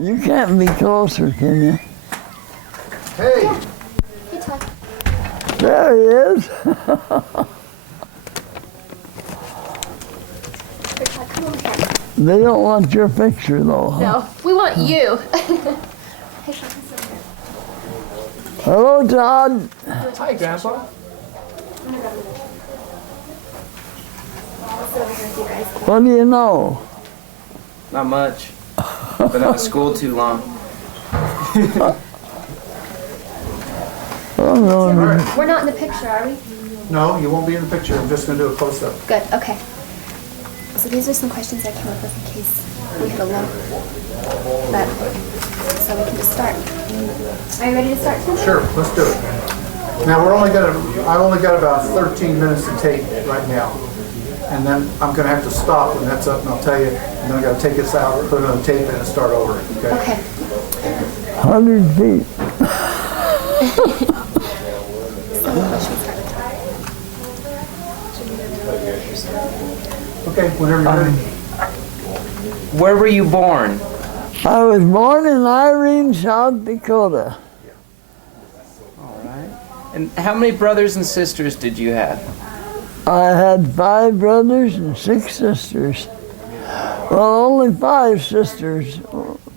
You can't be closer, can you? Hey! Hey, Todd. There he is. Here, Todd, come over here. They don't want your picture, though, huh? No, we want you. Hey, Sean, come sit over here. Hello, Todd. Hi, Grandpa. I'm gonna grab you. I'll sit over here with you guys. What do you know? Not much. Been out of school too long. Oh, no, We're not in the picture, are we? No, you won't be in the picture. I'm just going to do a close-up. Good, okay. So these are some questions I came up with in case we hit a low. But, so we can just start. Are you ready to start, Tim? Sure, let's do it. Now, I only got about 13 minutes to tape right now. And then I'm going to have to stop when that's up, and I'll tell you. And then I got to take this out, put it on the tape, and start over. Okay? Okay. 100 feet. So what should we start with? Okay, whenever you're ready. Where were you born? I was born in Irene, South Dakota. All right. And how many brothers and sisters did you have? I had 5 brothers and 6 sisters. Well, only 5 sisters.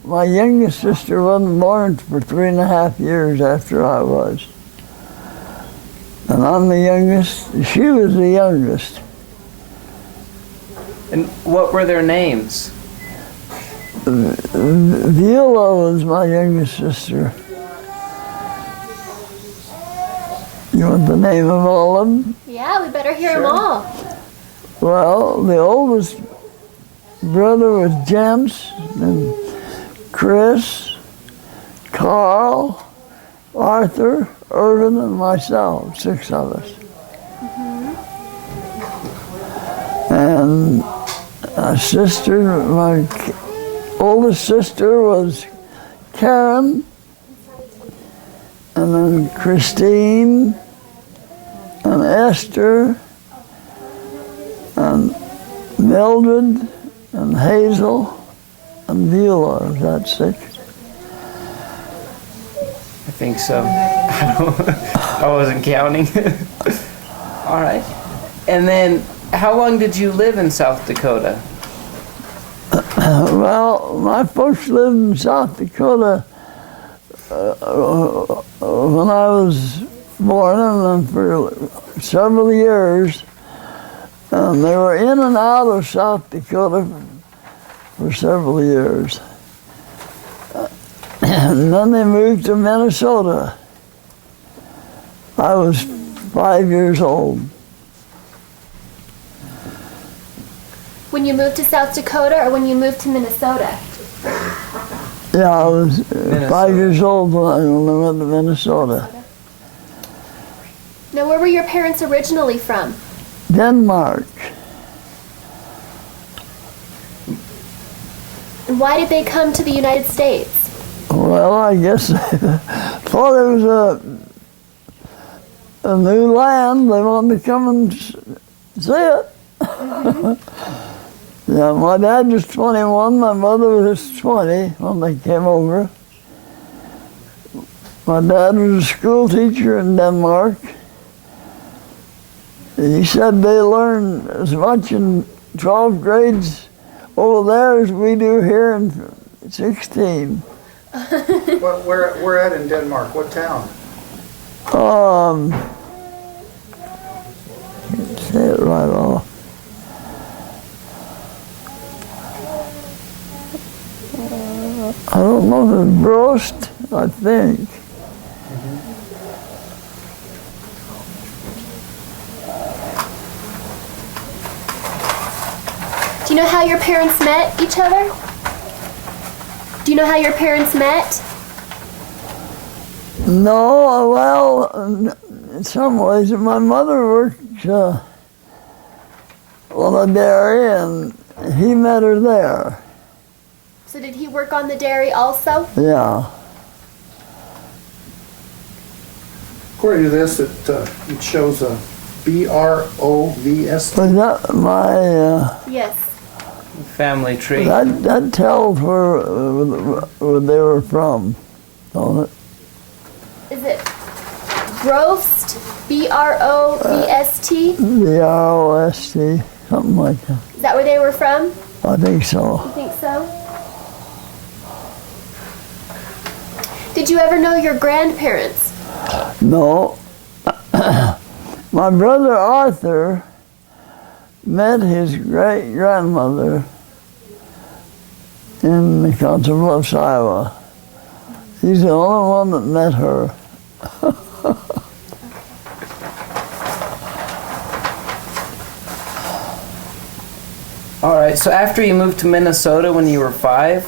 My youngest sister wasn't born for 3.5 years after I was. And I'm the youngest. She was the youngest. And what were their names? Viola was my youngest sister. You want the name of all of them? Yeah, we better hear them all. Well, the oldest brother was James, and Chris, Carl, Arthur, Irvin, and myself, 6 of us. And my oldest sister was Karen, and then Christine, and Esther, and Mildred, and Hazel, and Beulah. Is that 6? I think so. I wasn't counting. All right. And then, how long did you live in South Dakota? Well, my folks lived in South Dakota when I was born, and then for several years. And they were in and out of South Dakota for several years. And then they moved to Minnesota. I was 5 years old. When you moved to South Dakota or when you moved to Minnesota? Yeah, I was 5 years old when I went to Minnesota. Now, where were your parents originally from? Denmark. And why did they come to the United States? Well, I guess they thought it was a new land. They wanted to come and see it. Yeah, my dad was 21, my mother was 20 when they came over. My dad was a school teacher in Denmark. He said they learn as much in 12 grades over there as we do here in 16. Where at in Denmark? What town? Can't say it right off. I don't know if it's Brost, I think. Do you know how your parents met each other? Do you know how your parents met? No, well, in some ways, my mother worked on a dairy, and he met her there. So did he work on the dairy also? Yeah. According to this, it shows a BROVS. Was that my, Yes. family tree. That tells where they were from, don't it? Is it Brost? B-R-O-V-S-T? B-R-O-S-T, something like that. Is that where they were from? I think so. You think so? Did you ever know your grandparents? No. My brother Arthur met his great-grandmother in the Council Bluffs, Iowa. He's the only one that met her. All right, so after you moved to Minnesota when you were 5,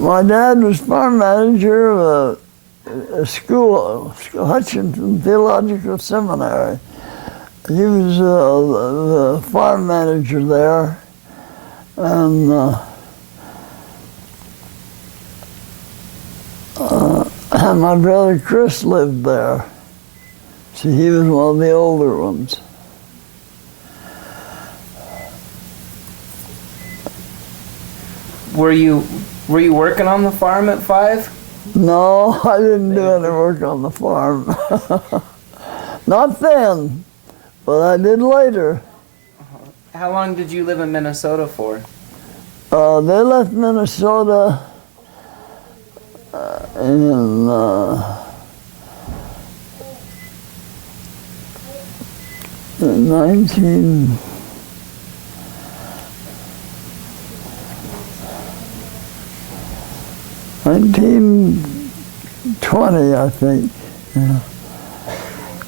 My dad was farm manager of a school, Hutchinson Theological Seminary. He was the farm manager there, and my brother Chris lived there. See, he was one of the older ones. were you working on the farm at 5? No, I didn't do any work on the farm. Not then, but I did later. How long did you live in Minnesota for? They left Minnesota in 1920, I think. Yeah.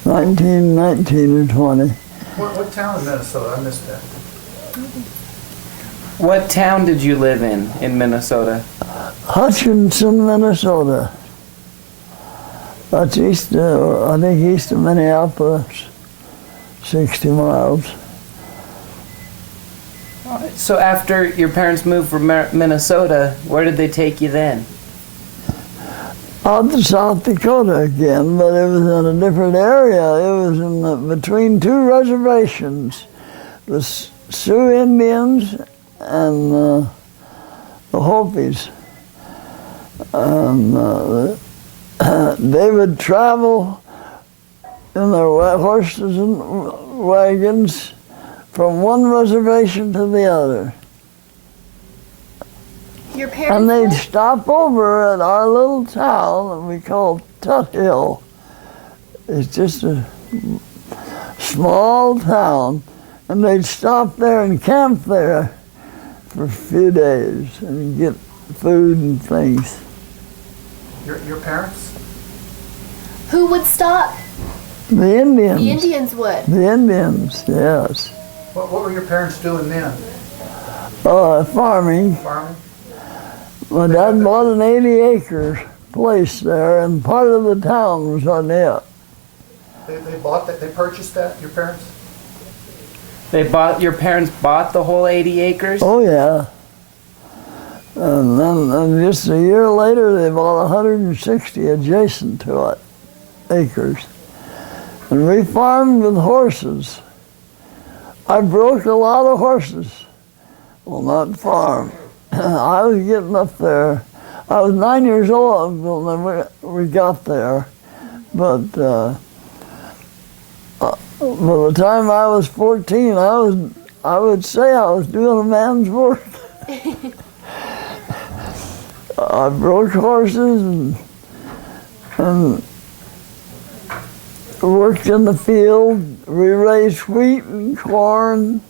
1919 or 20. What town in Minnesota? I missed that. What town did you live in Minnesota? Hutchinson, Minnesota. That's east of, I think east of Minneapolis, 60 miles. So after your parents moved from Minnesota, where did they take you then? Out to South Dakota again, but it was in a different area. It was in between two reservations, the Sioux Indians and the Hopis. And they would travel in their horses and wagons from one reservation to the other. Your parents? And they'd did? stop over at our little town that we called Tut Hill. It's just a small town, and they'd stop there and camp there for a few days and get food and things. Your parents? Who would stop? The Indians. The Indians would. The Indians, yes. What were your parents doing then? Farming. Farming? My dad bought an 80-acre place there, and part of the town was on it. They bought that? They purchased that? Your parents? Your parents bought the whole 80 acres? Oh, yeah. And then just a year later, they bought 160 adjacent to it, acres. And we farmed with horses. I broke a lot of horses. Well, not farm. I was getting up there. I was 9 years old when we got there. But by the time I was 14, I would say I was doing a man's work. I broke horses and worked in the field. We raised wheat and corn.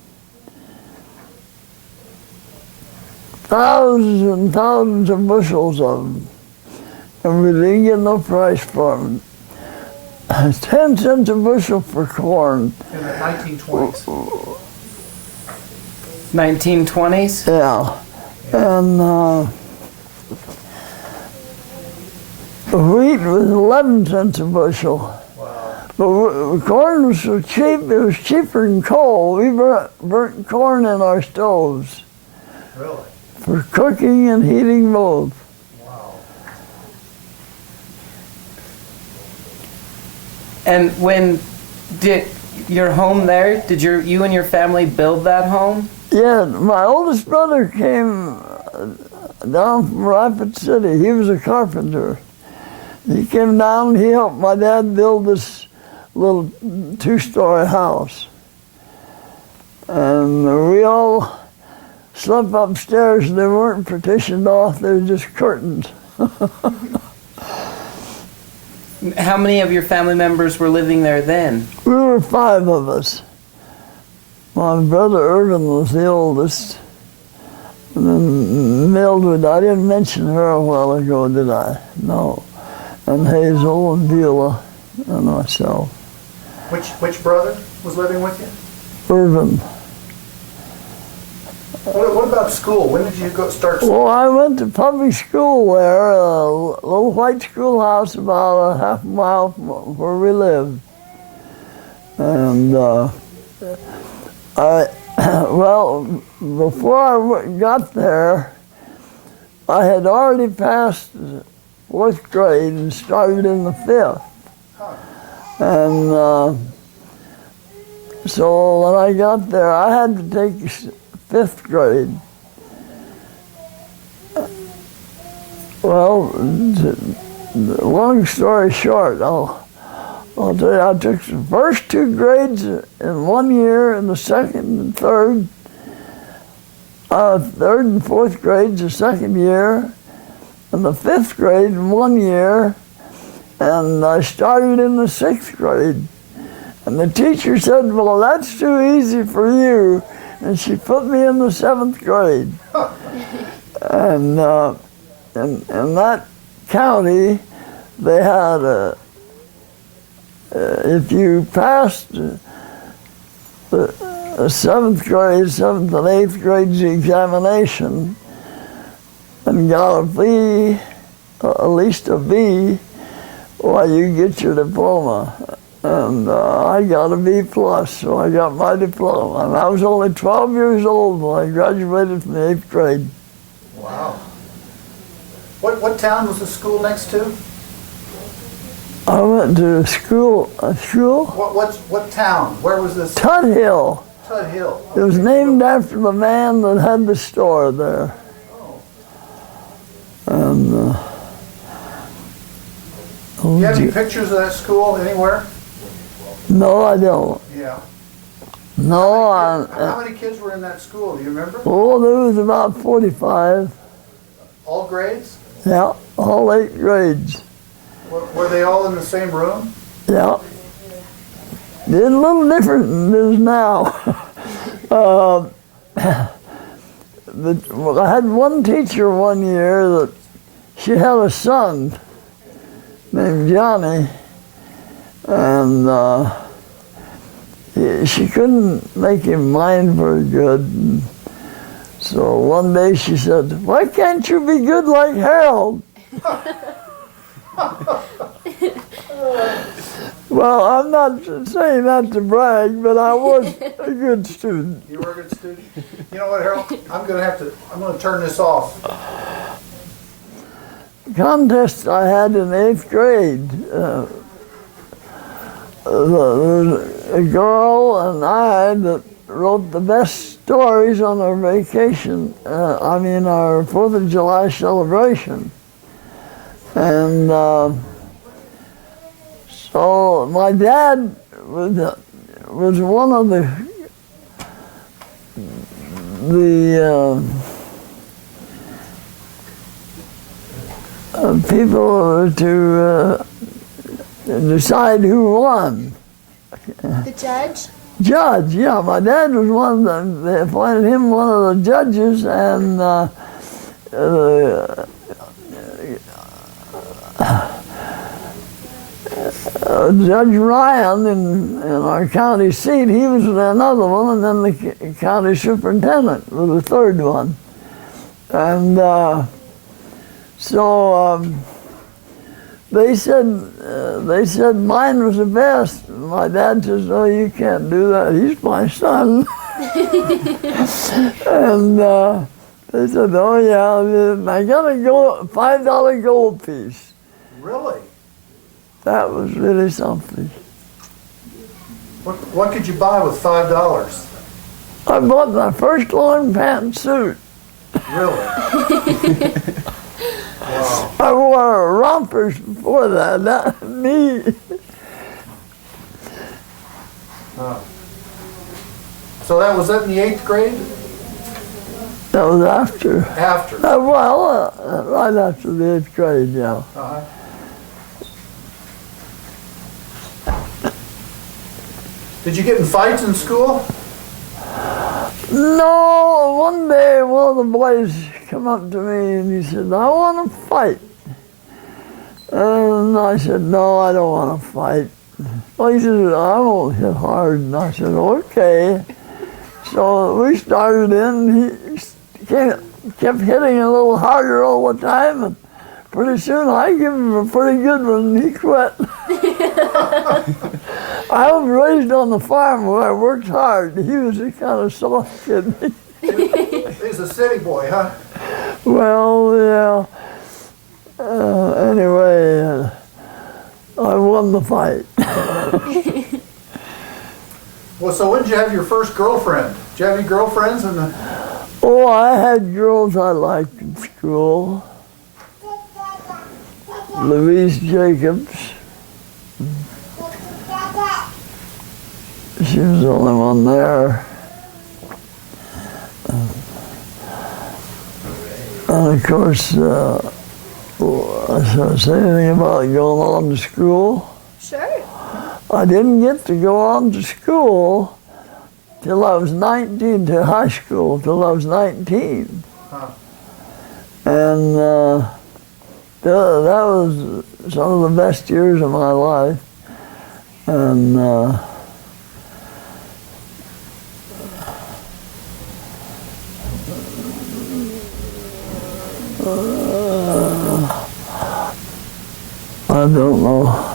Thousands and thousands of bushels of them. And we didn't get no price for them. 10 cents a bushel for corn. In the 1920s? 1920s? Yeah. And wheat was 11 cents a bushel. Wow. But corn was so cheap, it was cheaper than coal. We burnt corn in our stoves Really? for cooking and heating both. Wow. And when did your home there, did you and your family build that home? Yeah, my oldest brother came down from Rapid City. He was a carpenter. He came down, he helped my dad build this little two-story house. And we all slept upstairs. They weren't partitioned off, they were just curtains. How many of your family members were living there then? We were 5 of us. My brother Irvin was the oldest. And then Mildred, I didn't mention her a while ago, did I? No. And Hazel and Beulah and myself. Which brother was living with you? Irvin. What about school? When did you start school? Well, I went to public school there, a little white schoolhouse about a half mile from where we lived. And well, before I got there, I had already passed the 4th grade and started in the 5th. And so when I got there, I had to take 5th grade. Well, long story short, I'll tell you, I took the first 2 grades in 1 year, and the 2nd and 3rd, 3rd and 4th grades the 2nd year, and the 5th grade in 1 year, and I started in the 6th grade. And the teacher said, well, that's too easy for you. And she put me in the 7th grade. And in that county, they had if you passed the 7th grade, 7th and 8th grades examination and got a B, at least a B, well, you get your diploma. And I got a B+, so I got my diploma. And I was only 12 years old when I graduated from the 8th grade. Wow. What town was the school next to? I went to school. What town? Where was this? Tut Hill. Tut Hill. It was named after the man that had the store there. Oh. And Do you have any pictures of that school anywhere? no, I don't. Yeah. No, How many kids were in that school? Do you remember? oh, there was about 45. All grades? Yeah, all 8 grades. Were they all in the same room? Yeah. It's a little different than it is now. I had one teacher one year that she had a son named Johnny, and she couldn't make him mind very good. And so one day she said, why can't you be good like Harold? Well, I'm not saying that to brag, but I was a good student. You were a good student? You know what, Harold? I'm going to turn this off. Contest I had in 8th grade. A girl and I that wrote the best stories on our vacation, our 4th of July celebration. And so my dad was one of the people to decide who won. The judge? Judge, yeah. My dad was one of them. They appointed him one of the judges, and Judge Ryan in our county seat, he was another one, and then the county superintendent was the 3rd one. And so they said mine was the best. My dad says, "No, you can't do that. He's my son." And they said, "Oh yeah, I got a $5 gold piece." Really? That was really something. What could you buy with $5? I bought my first long pantsuit. Really? Wow. I wore rompers before that, not me. So that was in the 8th grade? That was after. After? Right after the 8th grade, yeah. Uh-huh. Did you get in fights in school? No, one day one of the boys come up to me and he said, I want to fight. And I said, no, I don't want to fight. Well, he said, I won't hit hard. And I said, okay. So we started in, he kept hitting a little harder all the time, and pretty soon I gave him a pretty good one and he quit. I was raised on the farm where I worked hard. He was a kind of soft kid. He's a city boy, huh? Well, yeah. Anyway, I won the fight. Well, so when did you have your first girlfriend? Did you have any girlfriends in the... Oh, I had girls I liked in school. Louise Jacobs. She was the only one there. And of course, I say anything about going on to school. Sure. I didn't get to go on to school till I was 19, to high school till I was 19. Huh. And that was some of the best years of my life. And I don't know.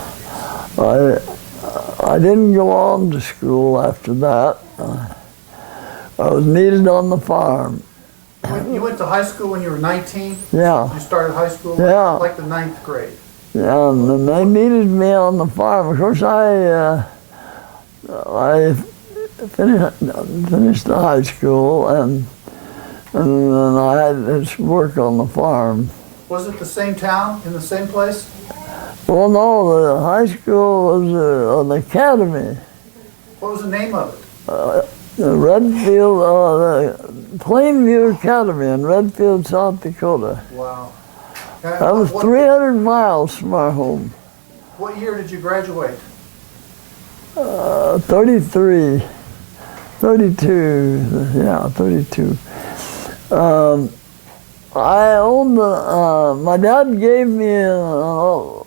I didn't go on to school after that. I was needed on the farm. You went to high school when you were 19? Yeah. You started high school Yeah. like the 9th grade? Yeah, and then they needed me on the farm. Of course, I finished the high school, and then I had to work on the farm. Was it the same town, in the same place? Well, no, the high school was an academy. What was the name of it? The Redfield, the Plainview Academy in Redfield, South Dakota. Wow. That was 300 miles from our home. What year did you graduate? 32, yeah, 32. I owned my dad gave me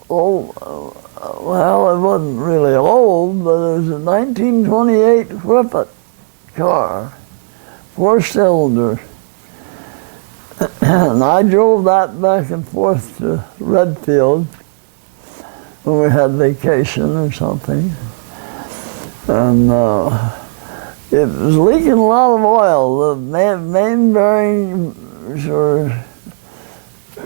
well, it wasn't really old, but it was a 1928 Whippet car, 4-cylinder. And I drove that back and forth to Redfield when we had vacation or something. And it was leaking a lot of oil. The main bearings were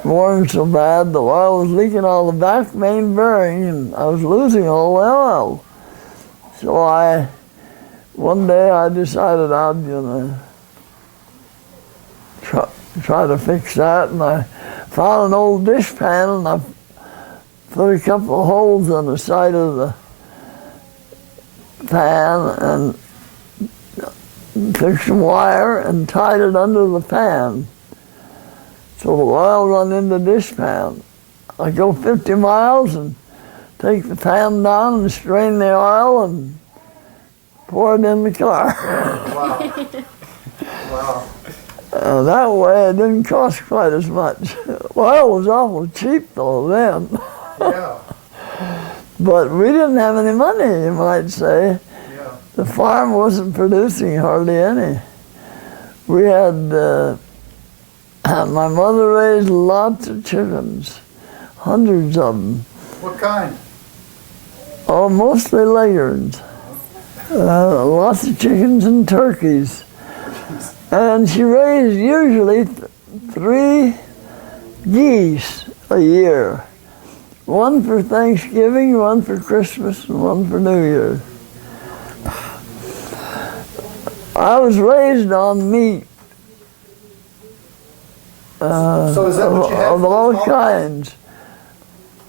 weren't so bad. The oil was leaking out of the back main bearing, and I was losing all the oil. So one day I decided I'd try to fix that, and I found an old dish pan, and I put a couple of holes on the side of the pan and took some wire and tied it under the pan. So the oil run in the dish pan. I go 50 miles and take the pan down and strain the oil and pour it in the car. Wow. Wow. That way it didn't cost quite as much. Oil was awful cheap though then. Yeah. But we didn't have any money, you might say. Yeah. The farm wasn't producing hardly any. We had, my mother raised lots of chickens, hundreds of them. What kind? Oh, mostly Leghorns. Lots of chickens and turkeys. And she raised usually 3 geese a year. One for Thanksgiving, one for Christmas, and one for New Year. I was raised on meat. So is that what you had Of for all those kinds.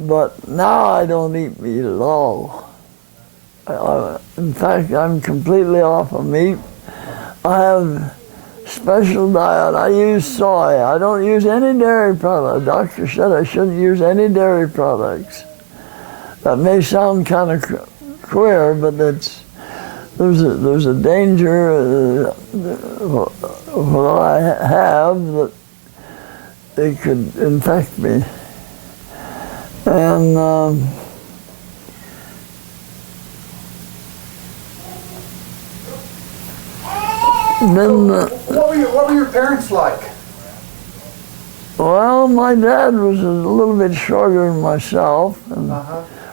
But now I don't eat meat at all. In fact, I'm completely off of meat. I have special diet. I use soy. I don't use any dairy product. The doctor said I shouldn't use any dairy products. That may sound kind of queer, but there's a danger what I have that it could infect me. And then, what were your parents like? well, my dad was a little bit shorter than myself, and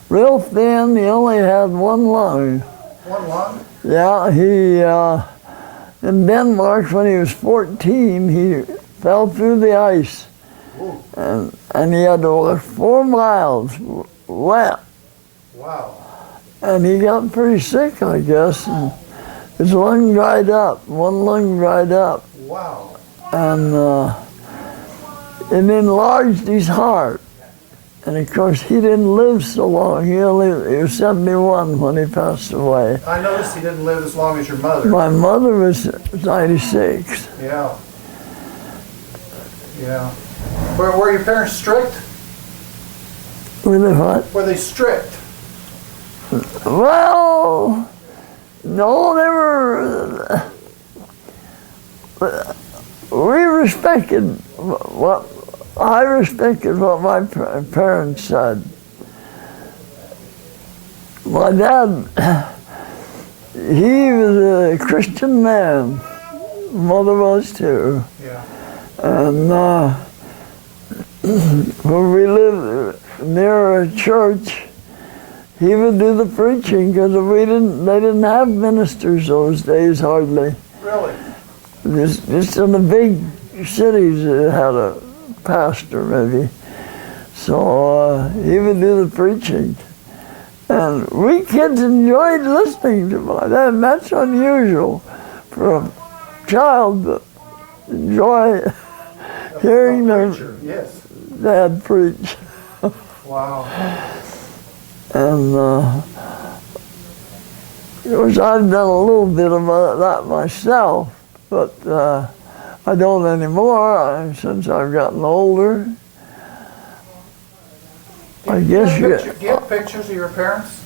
real thin. He only had one lung. One lung? Yeah, he in Denmark when he was 14, he fell through the ice, and he had to walk 4 miles wet, Wow. and he got pretty sick, I guess. And his lung dried up. One lung dried up. Wow. And it enlarged his heart. And of course, he didn't live so long. He was 71 when he passed away. I noticed he didn't live as long as your mother. My mother was 96. Yeah. Yeah. Were your parents strict? Were they what? Were they strict? Well, no, they were. We respected what I respected what my parents said. My dad, he was a Christian man. Mother was too. Yeah. And when we lived near a church, he would do the preaching because they didn't have ministers those days hardly. Really? Just in the big cities it had a pastor maybe. So he would do the preaching. And we kids enjoyed listening to my dad, and that's unusual for a child to enjoy hearing their Yes. dad preach. Wow. And of course I've done a little bit of that myself, but I don't anymore since I've gotten older. I guess Do you have pictures of your parents?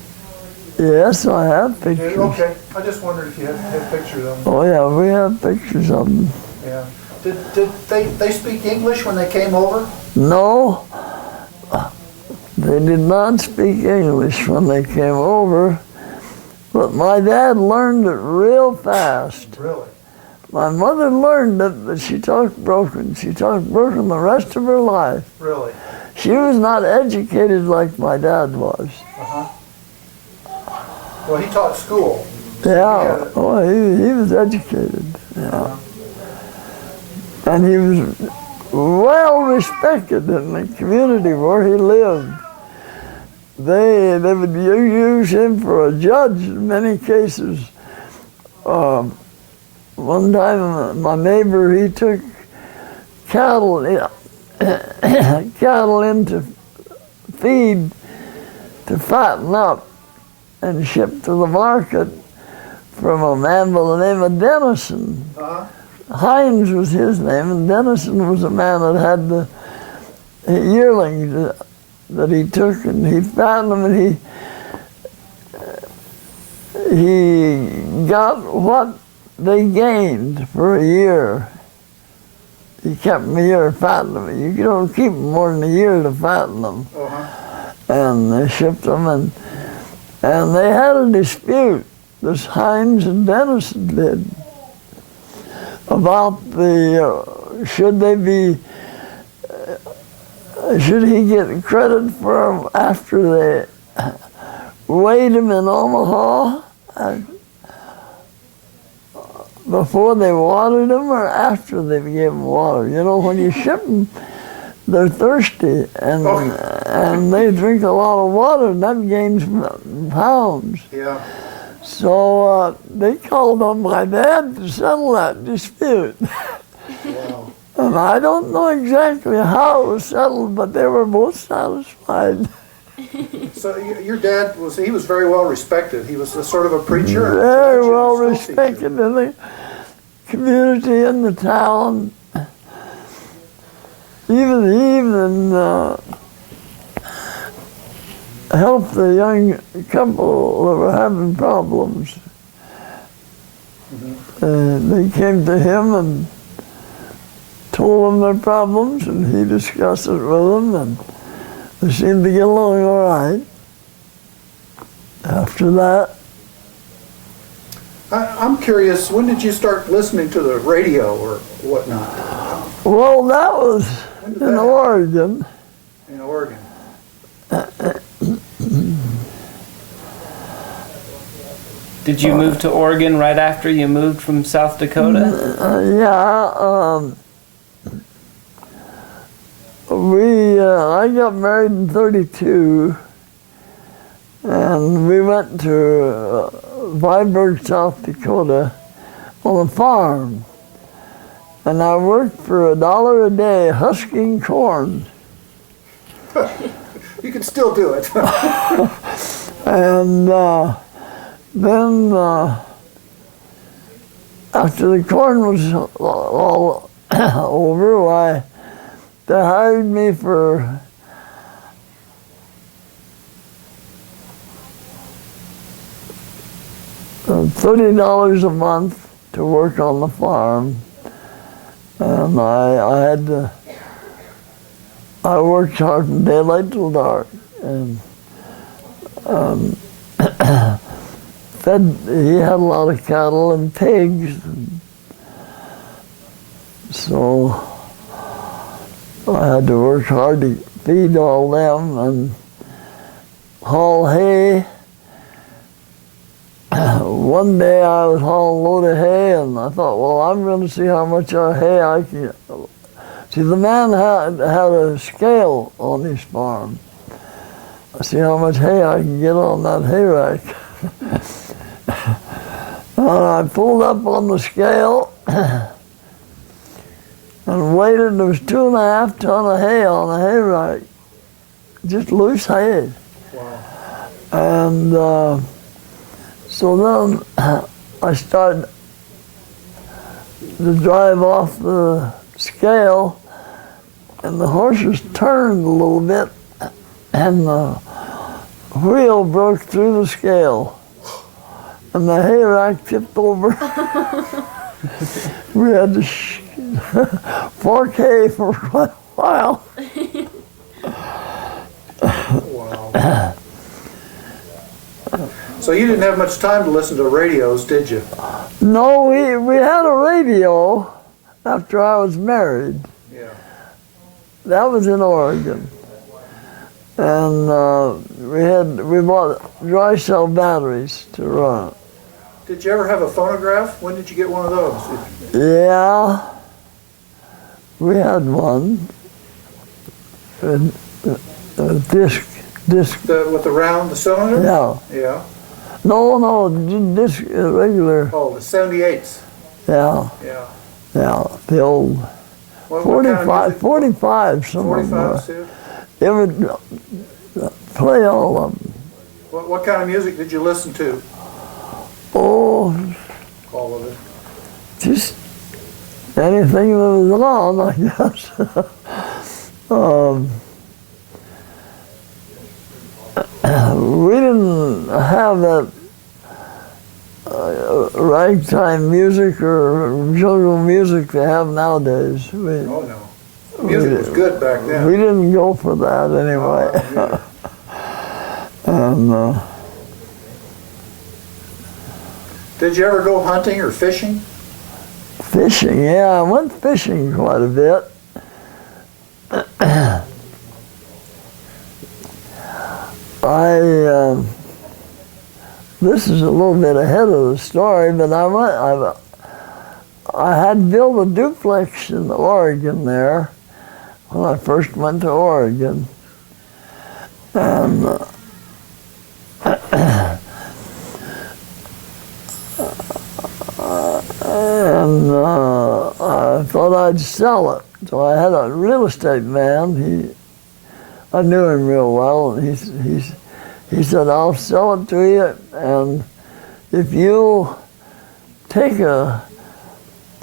yes, I have pictures. Okay. I just wondered if you had pictures of them. Oh yeah, we have pictures of them. Yeah. Did they speak English when they came over? No, they did not speak English when they came over, but my dad learned it real fast. Really? My mother learned it, but she talked broken. She talked broken the rest of her life. Really? She was not educated like my dad was. Well, he taught school. Yeah, oh, he was educated. Yeah. And he was well respected in the community where he lived. They would use him for a judge in many cases. One time, my neighbor, he took cattle in to feed, to fatten up, and ship to the market from a man by the name of Dennison. Hines was his name, and Dennison was a man that had the yearlings that he took, and he fattened them, and he got what they gained for a year. He kept them a year fattening them. You don't keep them more than a year to fatten them. And they shipped them, and they had a dispute, this Hines and Dennison did, about should he get credit for them after they weighed him in Omaha, before they watered them, or after they gave them water. You know, when you ship them, they're thirsty, and they drink a lot of water, and that gains pounds. Yeah. So they called on my dad to settle that dispute. Wow. And I don't know exactly how it was settled, but they were both satisfied. So your dad he was very well respected. He was a sort of a preacher. And a Very judge and a well school respected teacher. in the community, in the town. He even helped the young couple that were having problems. They came to him and told him their problems, and he discussed it with them, and they seemed to get along all right. After that, I'm curious, when did you start listening to the radio or whatnot? well, that was When did in that happen? Oregon. In Oregon. Did you move to Oregon right after you moved from South Dakota? I got married in 32, and we went to Viborg, South Dakota, on a farm. And I worked for $1 a day husking corn. You can still do it. And then after the corn was all over, they hired me for $30 a month to work on the farm. And I worked hard from daylight till dark, and he had a lot of cattle and pigs, and so I had to work hard to feed all them and haul hay. One day I was hauling a load of hay, and I thought, well, I'm going to see how much hay I can get. See, the man had a scale on his farm. I see how much hay I can get on that hay rack. And I pulled up on the scale and weighed it. There was 2.5 tons of hay on the hay rack, just loose hay. Wow. And so then I started to drive off the scale, and the horses turned a little bit, and the wheel broke through the scale, and the hay rack tipped over. We had to fork hay for quite a while. Wow. So you didn't have much time to listen to radios, did you? No, we had a radio after I was married. Yeah. That was in Oregon. And we bought dry cell batteries to run it. Did you ever have a phonograph? When did you get one of those? Yeah, we had one. A disc. With the cylinder? Yeah. Yeah. No, disc, regular. Oh, the 78s. Yeah, Yeah. the old What 45, kind of music? 45, some of them 45s were. too? They would play all of them. What kind of music did you listen to? Oh, All of it. just anything that was on, I guess. We didn't have that ragtime music or jungle music they have nowadays. Oh, no. Music was good back then. We didn't go for that anyway. And Did you ever go hunting or fishing? fishing, yeah, I went fishing quite a bit. This is a little bit ahead of the story, but I had built a duplex in Oregon there when I first went to Oregon. And I'd sell it. So I had a real estate man. I knew him real well, and he said, I'll sell it to you, and if you take a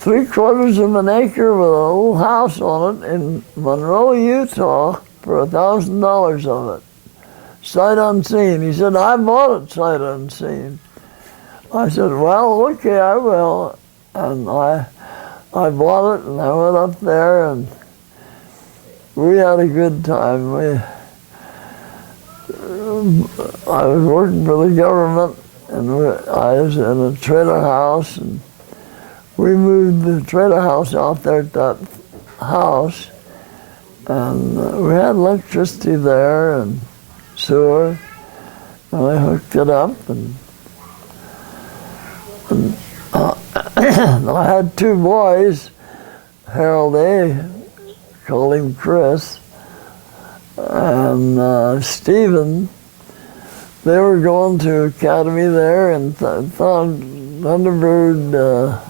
3/4 of an acre with a little house on it in Monroe, Utah, for $1,000 of it, sight unseen. He said, I bought it sight unseen. I said, well, okay, I will. And I bought it, and I went up there, and we had a good time. I was working for the government, and I was in a trailer house, and we moved the trailer house out there at that house, and we had electricity there and sewer, and I hooked it up, and I had 2 boys, Harold called him Chris, and Stephen. They were going to academy there, and Thunderbird,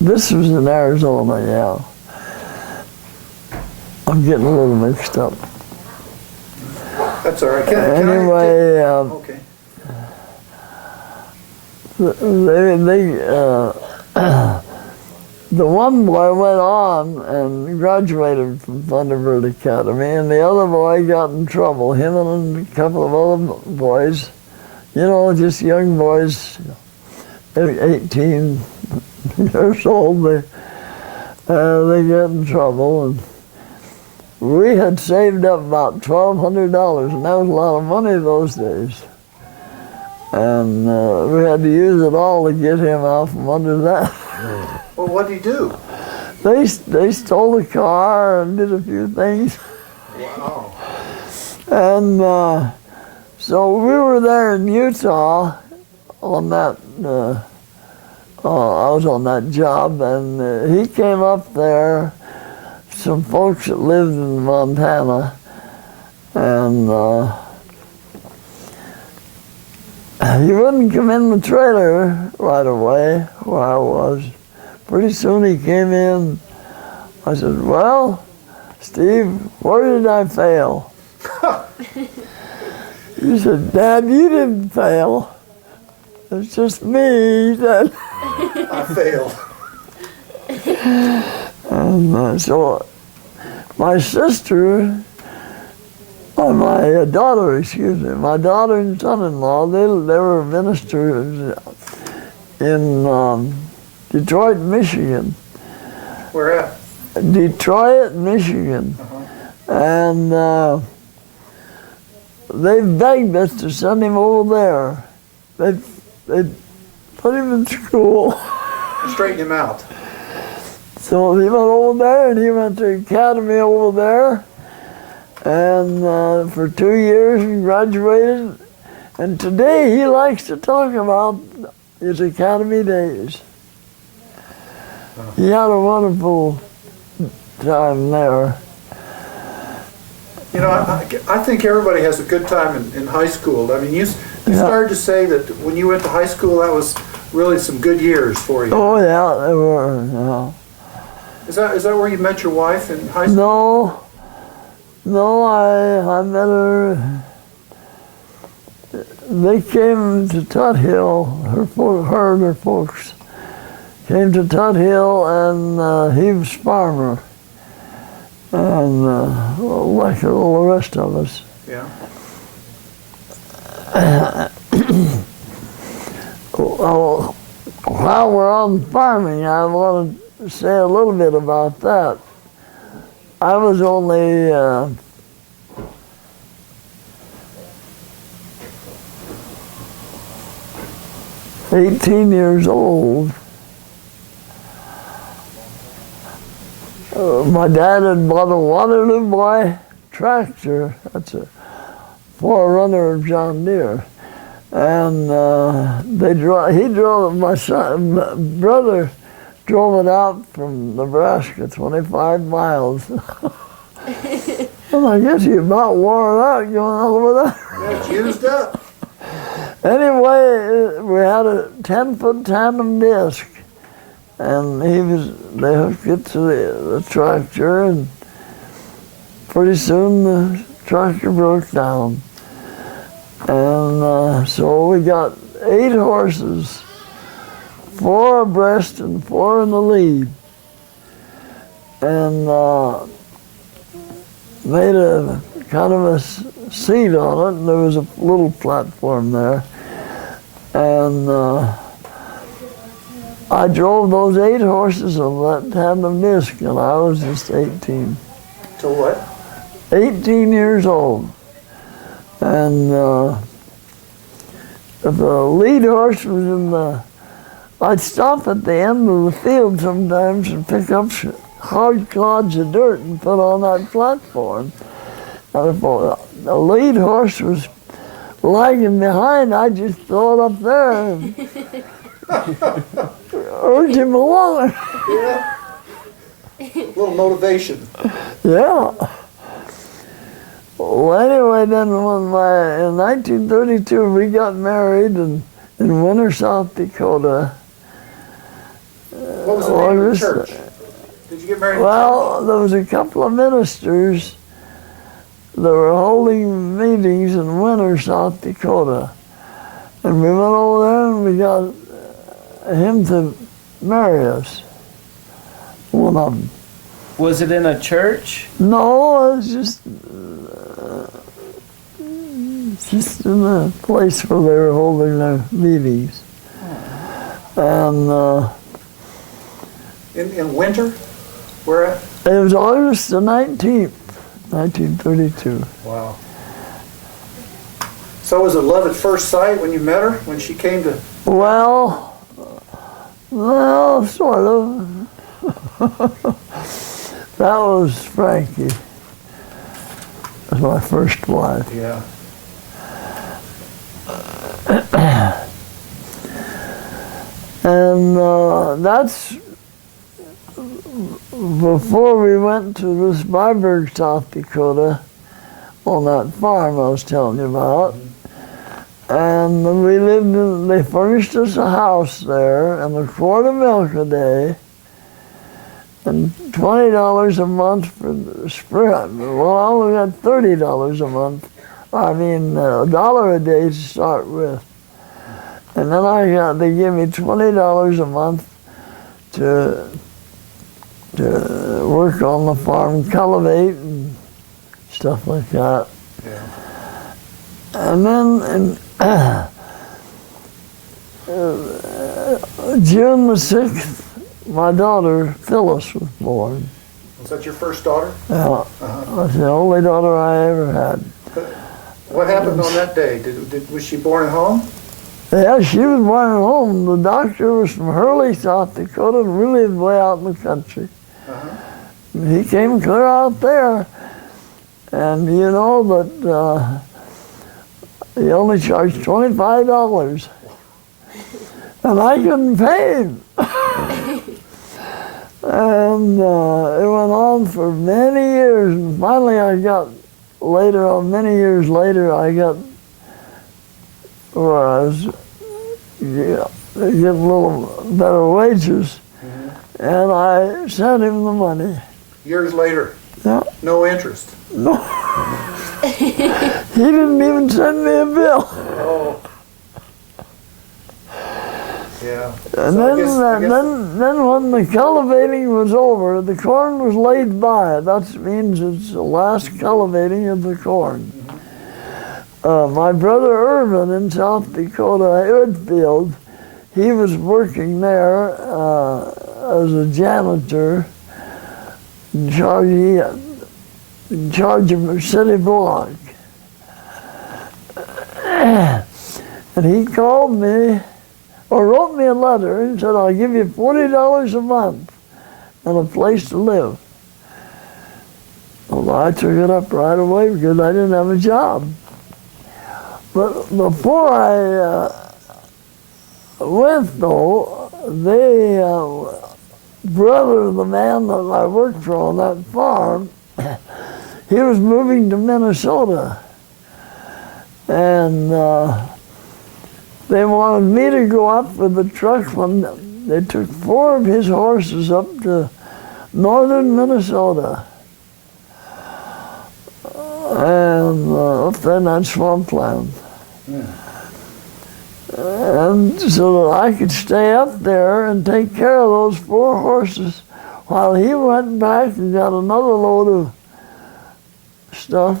this was in Arizona, yeah. I'm getting a little mixed up. That's all right. Anyway, okay. The one boy went on and graduated from Thunderbird Academy, and the other boy got in trouble. Him and a couple of other boys, just young boys, maybe 18 years old, they got in trouble. And we had saved up about $1,200, and that was a lot of money those days. And we had to use it all to get him out from under that. Well, what did he do? They stole the car and did a few things. Wow. And so we were there in Utah on that, I was on that job, and he came up there, some folks that lived in Montana, and he wouldn't come in the trailer right away where I was. Pretty soon he came in. I said, well, Steve, where did I fail? He said, Dad, you didn't fail. It's just me, he said. I failed. And so my sister, my daughter and son-in-law, they were ministers in Detroit, Michigan. Where at? Detroit, Michigan. And they begged us to send him over there. They put him in school. Straighten him out. So he went over there, and he went to academy over there. And for 2 years he graduated. And today he likes to talk about his academy days. He had a wonderful time there. I think everybody has a good time in high school. I mean, you started to say that when you went to high school, that was really some good years for you. Oh yeah, they were. Yeah. Is that where you met your wife in high school? No, I met her. They came to Tut Hill. Her and her folks came to Tut Hill, and he was farmer, and like all the rest of us. Yeah. Well, while we're on farming, I want to say a little bit about that. I was only 18 years old. My dad had bought a Waterloo Boy tractor. That's a forerunner of John Deere. And my brother drove it out from Nebraska, 25 miles. And I guess he about wore it out going all over that. Yeah, it's used up. Anyway, we had a 10-foot tandem disc, and they hooked it to the tractor, and pretty soon the tractor broke down. And so we got 8 horses, 4 abreast and 4 in the lead. And made a kind of a seat on it, and there was a little platform there. And I drove those 8 horses on that tandem disc, and I was just 18. To what? 18 years old. And the lead horse was in the, I'd stop at the end of the field sometimes and pick up hard clods of dirt and put on that platform. And if the lead horse was lagging behind, I'd just throw it up there and urge him along. Yeah. A little motivation. Yeah. Well, anyway, then in 1932, we got married in Winter, South Dakota. What was the name of the church? Did you get married? Well, there was a couple of ministers that were holding meetings in Winter, South Dakota. And we went over there and we got him to marry us. One of them. Was it in a church? No, it was just in a place where they were holding their meetings. And in winter? Where at? it was August the 19th, 1932. Wow. So was it love at first sight when you met her, when she came to? Well, sort of. That was Frankie. That was my first wife. Yeah. And that's before we went to this Byberg, South Dakota, on that farm I was telling you about. And we lived in, they furnished us a house there and a quart of milk a day and $20 a month for the spring. Well, I only got $30 a month. I mean, $1 a day to start with. And then they gave me $20 a month to work on the farm, cultivate and stuff like that. Yeah. And then June the 6th, my daughter Phyllis was born. Was that your first daughter? Yeah, that's the only daughter I ever had. What happened on that day? Was she born at home? Yeah, she was born at home. The doctor was from Hurley, South Dakota, and we lived way out in the country. He came clear out there, and you know that he only charged $25, and I couldn't pay him. And it went on for many years, and finally I got, many years later, I got where I was getting a little better wages, and I sent him the money. Years later? Yeah. No interest? No. He didn't even send me a bill. Oh. Yeah. And So then when the cultivating was over, the corn was laid by. That means it's the last cultivating of the corn. My brother Irvin in South Dakota, Edfield, he was working there as a janitor in charge of a city block. And he called me, or wrote me a letter and said, I'll give you $40 a month and a place to live. Well, I took it up right away because I didn't have a job. But before I went, though, brother of the man that I worked for on that farm, he was moving to Minnesota. And they wanted me to go up with the truck from they took 4 of his horses up to northern Minnesota. And up there in that swampland. And so that I could stay up there and take care of those 4 horses while he went back and got another load of stuff.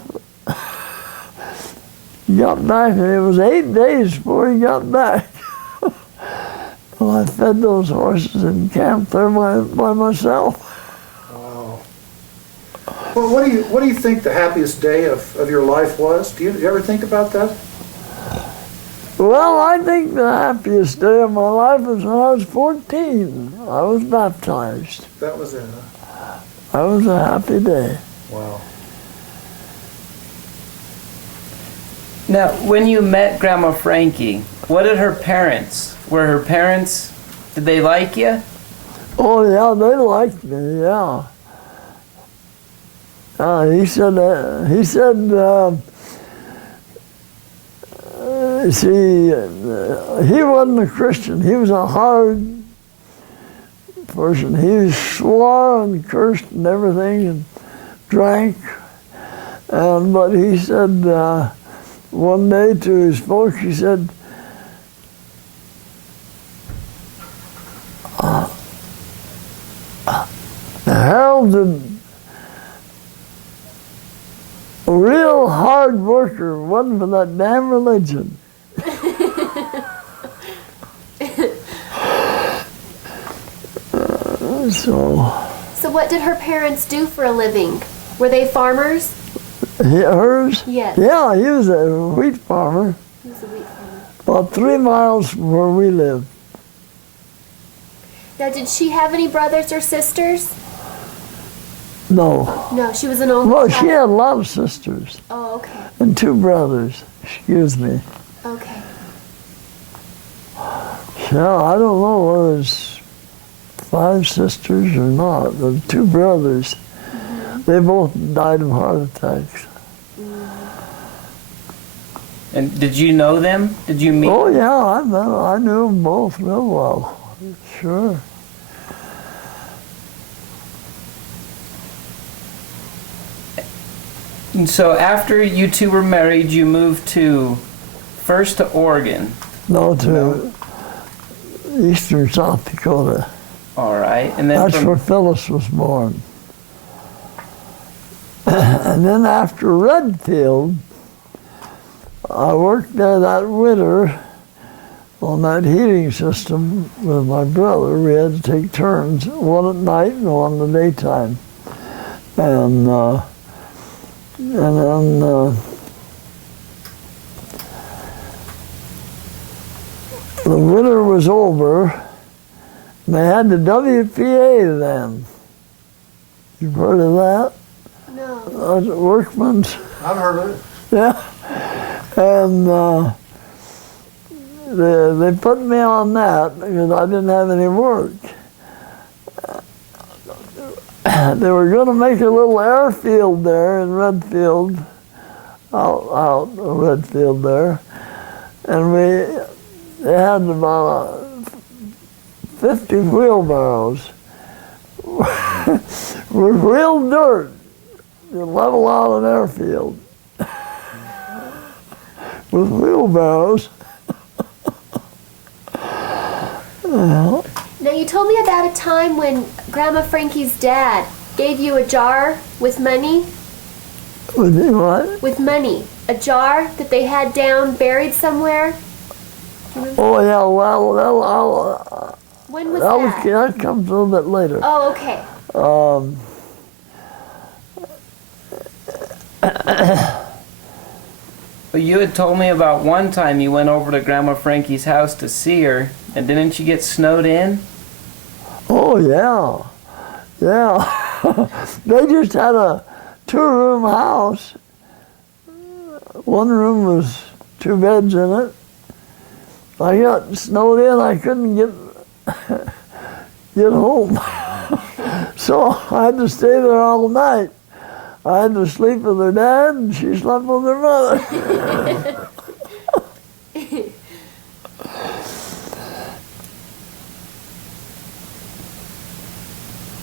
He got back, and it was 8 days before he got back. Well, I fed those horses in camp there by myself. Wow. Well, what do you think the happiest day of your life was? Do you ever think about that? Well, I think the happiest day of my life was when I was 14. I was baptized. That was it, huh? That was a happy day. Wow. Now, when you met Grandma Frankie, what did her parents? Did they like you? Oh yeah, they liked me. Yeah. He said. See, he wasn't a Christian. He was a hard person. He swore and cursed and everything and drank. But he said one day to his folks, he said, Harold's a real hard worker, wasn't for that damn religion. So what did her parents do for a living? Were they farmers? Hers? Yes. Yeah, he was a wheat farmer. He was a wheat farmer. About 3 miles from where we lived. Now, did she have any brothers or sisters? No. No, she was an only Well, child. she had a lot of sisters Oh, okay. and 2 brothers. Excuse me. Okay. Yeah, I don't know whether it's 5 sisters or not. The 2 brothers, they both died of heart attacks. And did you know them? Did you meet? Oh yeah, I knew them both real well. Sure. And so after you two were married, you moved first to Oregon. No, to eastern South Dakota. All right, and then That's where Phyllis was born. And then after Redfield, I worked there that winter on that heating system with my brother. We had to take turns, one at night and one in the daytime. And then the winter was over, and they had the WPA then. You've heard of that? No. Workman's. I've heard of it. Yeah. And they put me on that because I didn't have any work. They were going to make a little airfield there in Redfield, out of Redfield there. And they had about 50 wheelbarrows with real dirt to level out an airfield. With wheelbarrows. Now, you told me about a time when Grandma Frankie's dad gave you a jar with money. With what? With money. A jar that they had down buried somewhere. Oh yeah, well, When was that? that comes a little bit later. Oh, okay. But you had told me about one time you went over to Grandma Frankie's house to see her, and didn't you get snowed in? Oh yeah, yeah. They just had a 2-room house. One room was 2 beds in it. I got snowed in. I couldn't get home, so I had to stay there all night. I had to sleep with her dad, and she slept with her mother.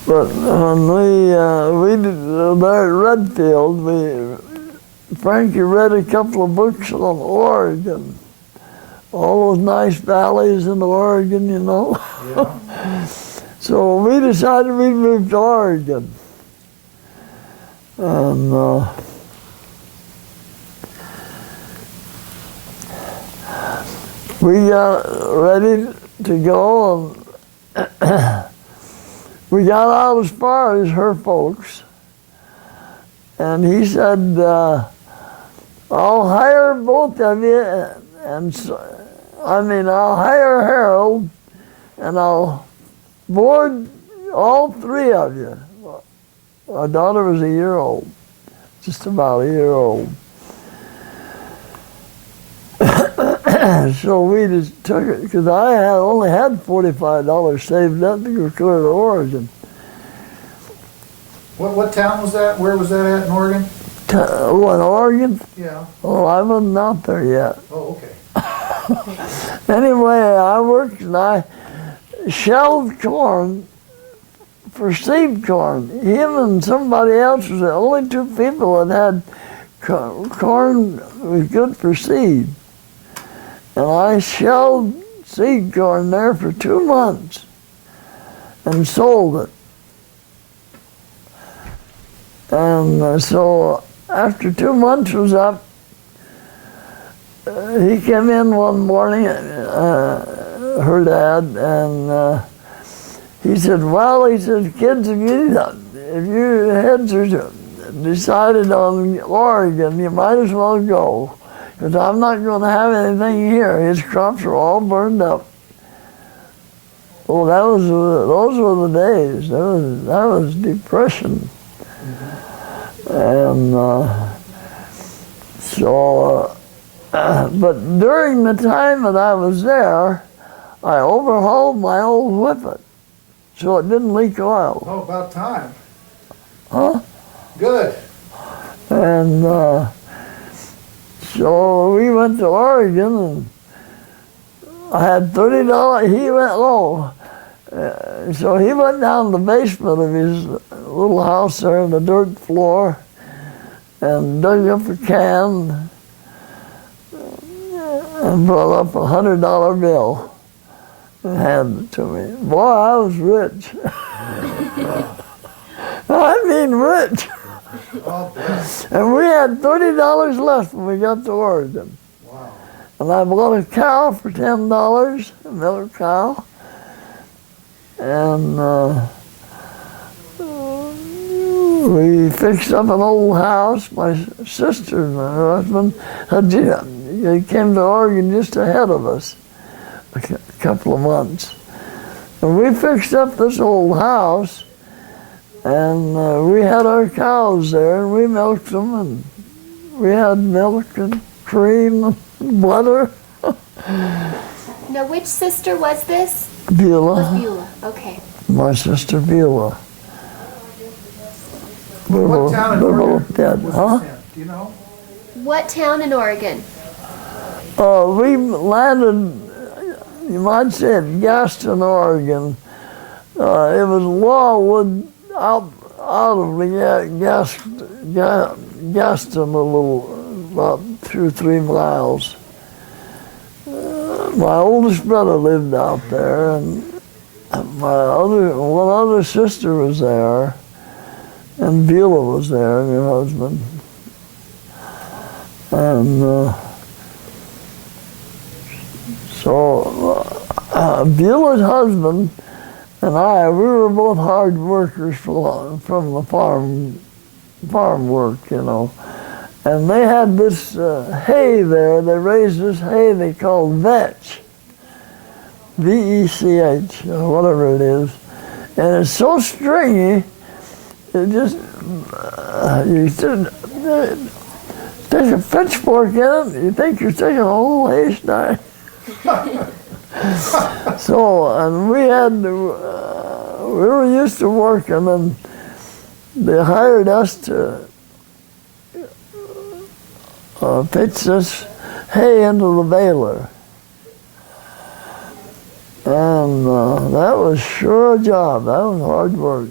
But when we did there at Redfield, Frankie read a couple of books on Oregon. All those nice valleys in Oregon, you know. Yeah. So we decided we'd move to Oregon. And we got ready to go, and we got out as far as her folks. And he said, I'll hire both of you, I'll hire Harold, and I'll board all three of you. Our daughter was a year old, just about a year old. So we just took it, because I only had $45 saved up to go clear to Oregon. What town was that? Where was that at in Oregon? Oh, in Oregon? Yeah. Oh, I wasn't out there yet. Oh, okay. Anyway, I worked and I shelled corn for seed corn. Him and somebody else was the only two people that had corn that was good for seed. And I shelled seed corn there for 2 months and sold it. And so after 2 months was up, he came in one morning, her dad, and he said, well, he said, kids, if your heads are decided on Oregon, you might as well go, because I'm not going to have anything here. His crops are all burned up. Well, those were the days. That was depression. And but during the time that I was there, I overhauled my old whippet so it didn't leak oil. Oh, about time. Huh? Good. And so we went to Oregon, and I had $30. He went low. So he went down the basement of his little house there in the dirt floor and dug up a can and brought up $100 bill and handed it to me. Boy, I was rich. I mean rich. Oh, bless. And we had $30 left when we got to Oregon. Wow. And I bought a cow for $10, a milk cow. And we fixed up an old house. My sister and her husband they came to Oregon just ahead of us, a couple of months. And we fixed up this old house, and we had our cows there, and we milked them, and we had milk and cream and butter. Now, which sister was this? Beulah. Was Beulah. Okay. My sister Beulah. What town in Oregon dead, was huh? this in? Do you know? What town in Oregon? We landed, you might say, at Gaston, Oregon. It was Lawwood out of the Gaston a little, about 2 or 3 miles. My oldest brother lived out there, and one other sister was there, and Beulah was there, and her husband. And Beulah's husband and I, we were both hard workers from the farm work, you know. And they had this hay there. They raised this hay they called vetch, V-E-C-H, or whatever it is. And it's so stringy, it just, you take a pitchfork in it, you think you're taking a whole haystack. So, and we were used to working, and they hired us to pitch this hay into the baler. And that was sure a job. That was hard work.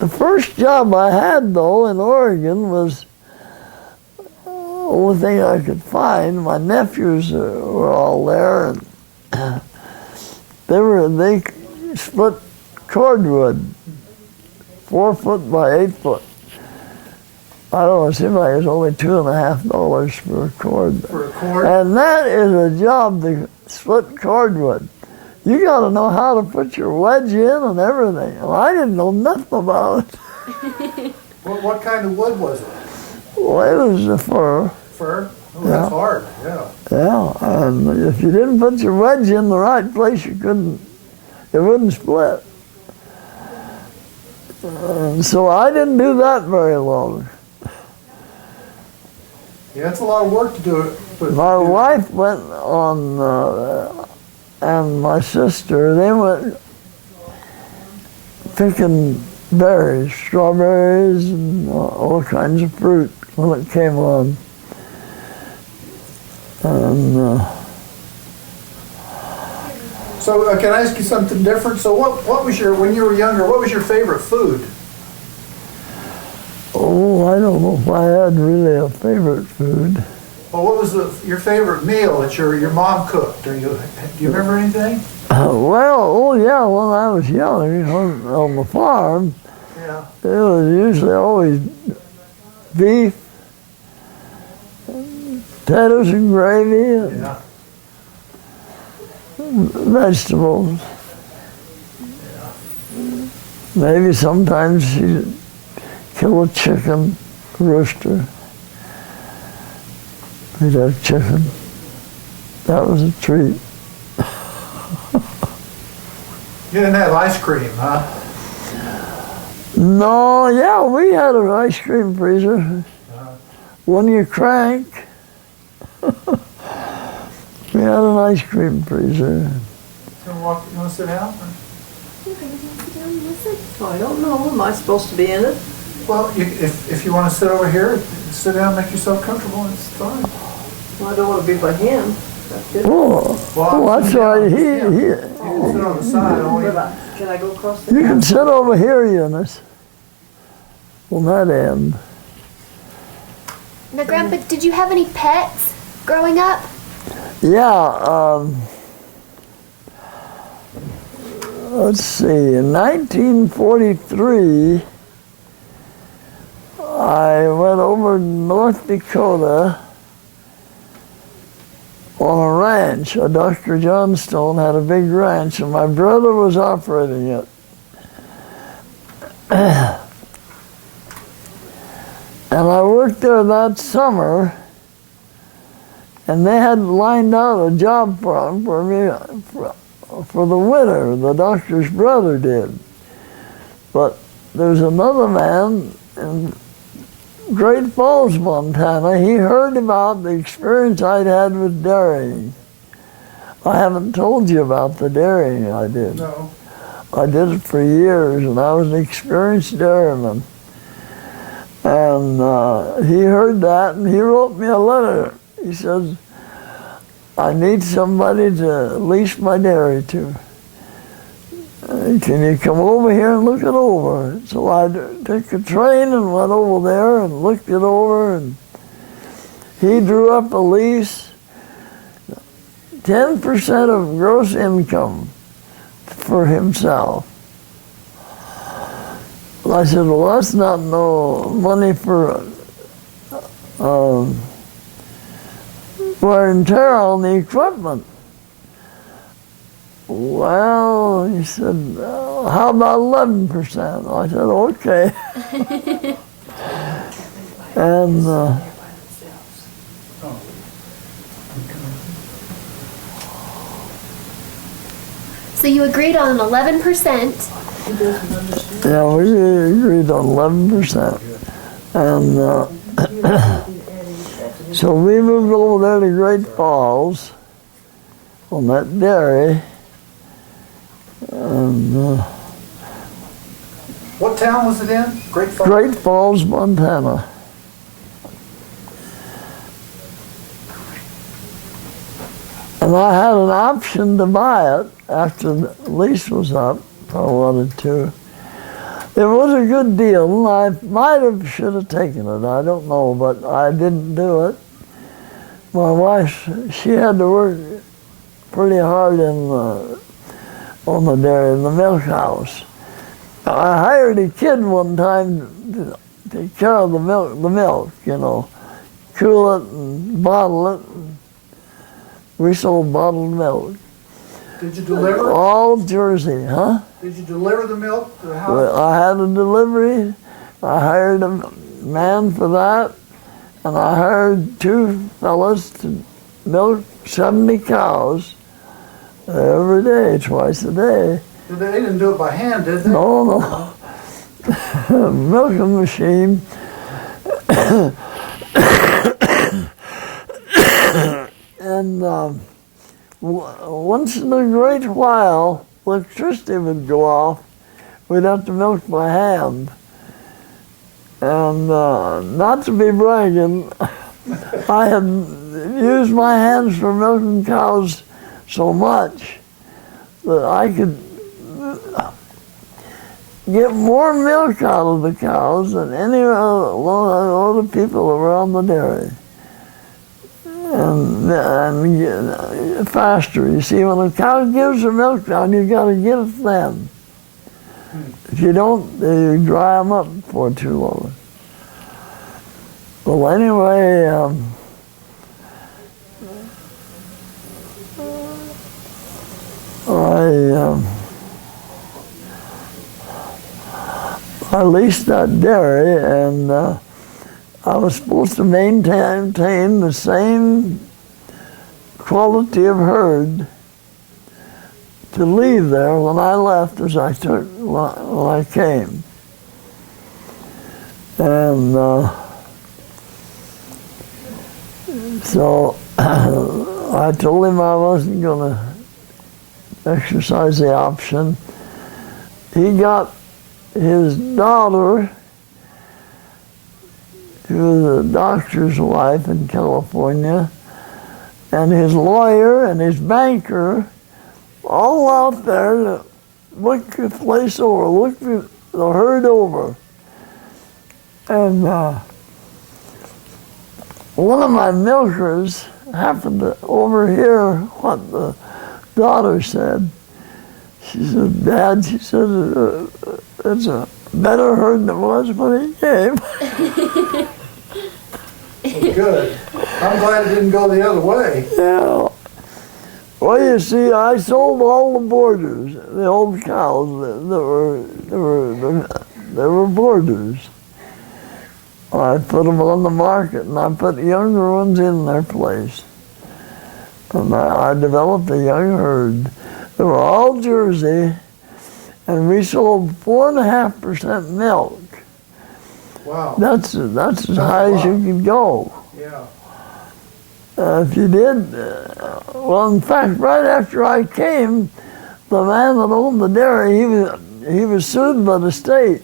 The first job I had, though, in Oregon was the only thing I could find. My nephews were all there, and they split cordwood, 4 foot by 8 foot. I don't know, it seemed like it was only $2.50 for a cord. For a cord? And that is a job to split cordwood. You got to know how to put your wedge in and everything. Well, I didn't know nothing about it. What kind of wood was it? Well, it was a fir. Fir? Oh, Yeah. that's hard, yeah. Yeah, and if you didn't put your wedge in the right place, it wouldn't split. And so I didn't do that very long. Yeah, it's a lot of work to do it. But My wife went on, and my sister, they went picking berries, strawberries, and all kinds of fruit when it came on. And So can I ask you something different? So what was when you were younger, what was your favorite food? oh, I don't know if I had really a favorite food. Well, what was your favorite meal that your mom cooked? Do you remember anything? Oh yeah, when I was young on the farm, Yeah. it was usually always beef, potatoes and gravy, and Yeah. vegetables. Maybe sometimes she'd kill a chicken, rooster. We'd have chicken. That was a treat. You didn't have ice cream, huh? No, yeah, we had an ice cream freezer. One you crank. We had an ice cream freezer. You want to sit down? I don't know. Am I supposed to be in it? Well, if you want to sit over here, sit down, make yourself comfortable, it's fine. Well, I don't want to be by him. That's good. Oh, that's right. You can sit on the side only. Can I go across the You can sit over here, Eunice, on that end. Now, Grandpa, did you have any pets growing up? Yeah, let's see, in 1943, I went over to North Dakota on a ranch. Dr. Johnstone had a big ranch, and my brother was operating it. And I worked there that summer, and they had lined out a job for me for the winter. The doctor's brother did. But there's another man in Great Falls, Montana. He heard about the experience I'd had with dairying. I haven't told you about the dairying I did. No. I did it for years, and I was an experienced dairyman. And he heard that, and he wrote me a letter. He says, I need somebody to lease my dairy to. Can you come over here and look it over? So I took a train and went over there and looked it over, and he drew up a lease, 10% of gross income for himself. I said, well, that's not no money for wear and tear on the equipment. Well, he said, how about 11%? I said, okay. And So you agreed on 11%. yeah, we agreed on 11%. And so we moved over there to Great Falls on that dairy. And What town was it in? Great Falls? Great Falls, Montana. And I had an option to buy it after the lease was up, if I wanted to. It was a good deal. I might have should have taken it. I don't know, but I didn't do it. My wife, she had to work pretty hard on the dairy, in the milk house. I hired a kid one time to take care of the milk, you know, cool it and bottle it. We sold bottled milk. Did you deliver? All Jersey, huh? Did you deliver the milk to the house? Well, I had a delivery. I hired a man for that, and I hired 2 fellas to milk 70 cows every day, twice a day. They didn't do it by hand, did they? No. Milking machine. And once in a great while, electricity would go off. We'd have to milk by hand. And not to be bragging, I had used my hands for milking cows so much that I could get more milk out of the cows than any other people around the dairy. And faster. You see, when a cow gives her milk down, you got to get it then. If you don't, you dry them up before too long. Well, anyway, I leased that dairy, and I was supposed to maintain the same quality of herd to leave there when I left as I took when I came. And so I told him I wasn't going to exercise the option. He got his daughter, who was a doctor's wife in California, and his lawyer and his banker, all out there to look the place over, look the herd over. And one of my milkers happened to overhear what the daughter said. She said, "Dad," she said, "it's a better herd than it was when he came." Well, good. I'm glad it didn't go the other way. Yeah. Well, you see, I sold all the boarders, the old cows. They were boarders. I put them on the market, and I put younger ones in their place. And I developed a young herd. They were all Jersey, and we sold 4.5% milk. Wow. That's as high as you could go. Yeah. If you did, well, in fact, right after I came, the man that owned the dairy, he was sued by the state.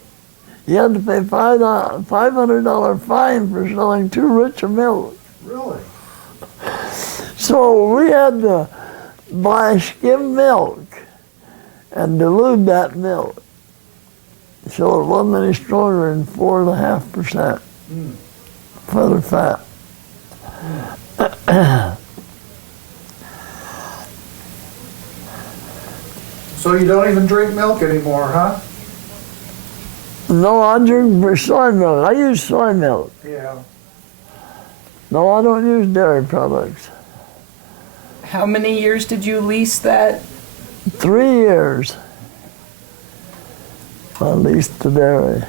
He had to pay $500 fine for selling too rich a milk. Really? So we had to buy skim milk and dilute that milk, so it wasn't any stronger than 4.5% feather fat. So you don't even drink milk anymore, huh? No, I drink soy milk. I use soy milk. Yeah. No, I don't use dairy products. How many years did you lease that? 3 years. I leased the dairy.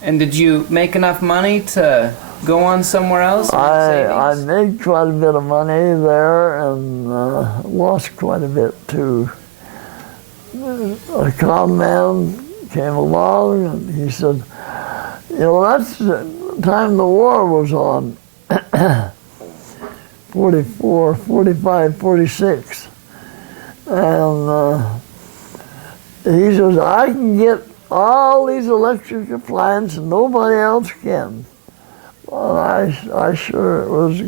And did you make enough money to go on somewhere else? I made quite a bit of money there and lost quite a bit too. A con man came along and he said, you know, that's the time the war was on, 44, 45, 46. And he says, I can get all these electric appliances and nobody else can. Well, I sure was.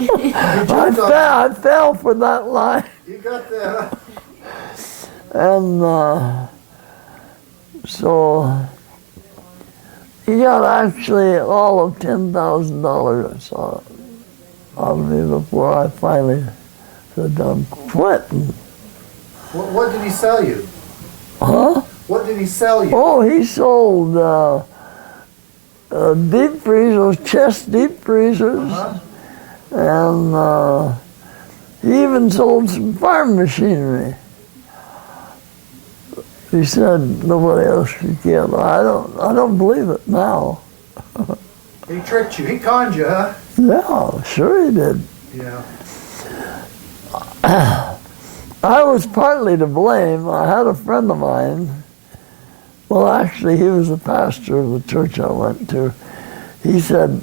I fell for that line. You got that. And So he got actually all of $10,000 out of me before I finally said, I'm quitting. What did he sell you? Huh? What did he sell you? Oh, he sold deep freezers, chest deep freezers, and he even sold some farm machinery. He said nobody else could get it. I don't believe it now. He tricked you. He conned you, huh? Yeah, sure he did. Yeah. I was partly to blame. I had a friend of mine. Well, actually, he was the pastor of the church I went to. He said,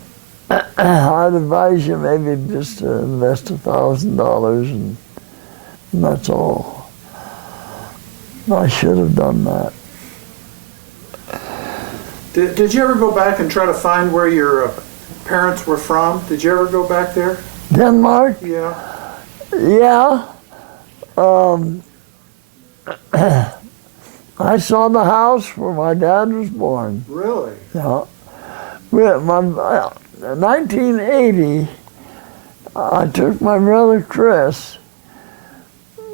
I'd advise you maybe just to invest $1,000 and that's all. I should have done that. Did you ever go back and try to find where your parents were from? Did you ever go back there? Denmark? Yeah. Yeah. I saw the house where my dad was born. Really? Yeah. In 1980, I took my brother Chris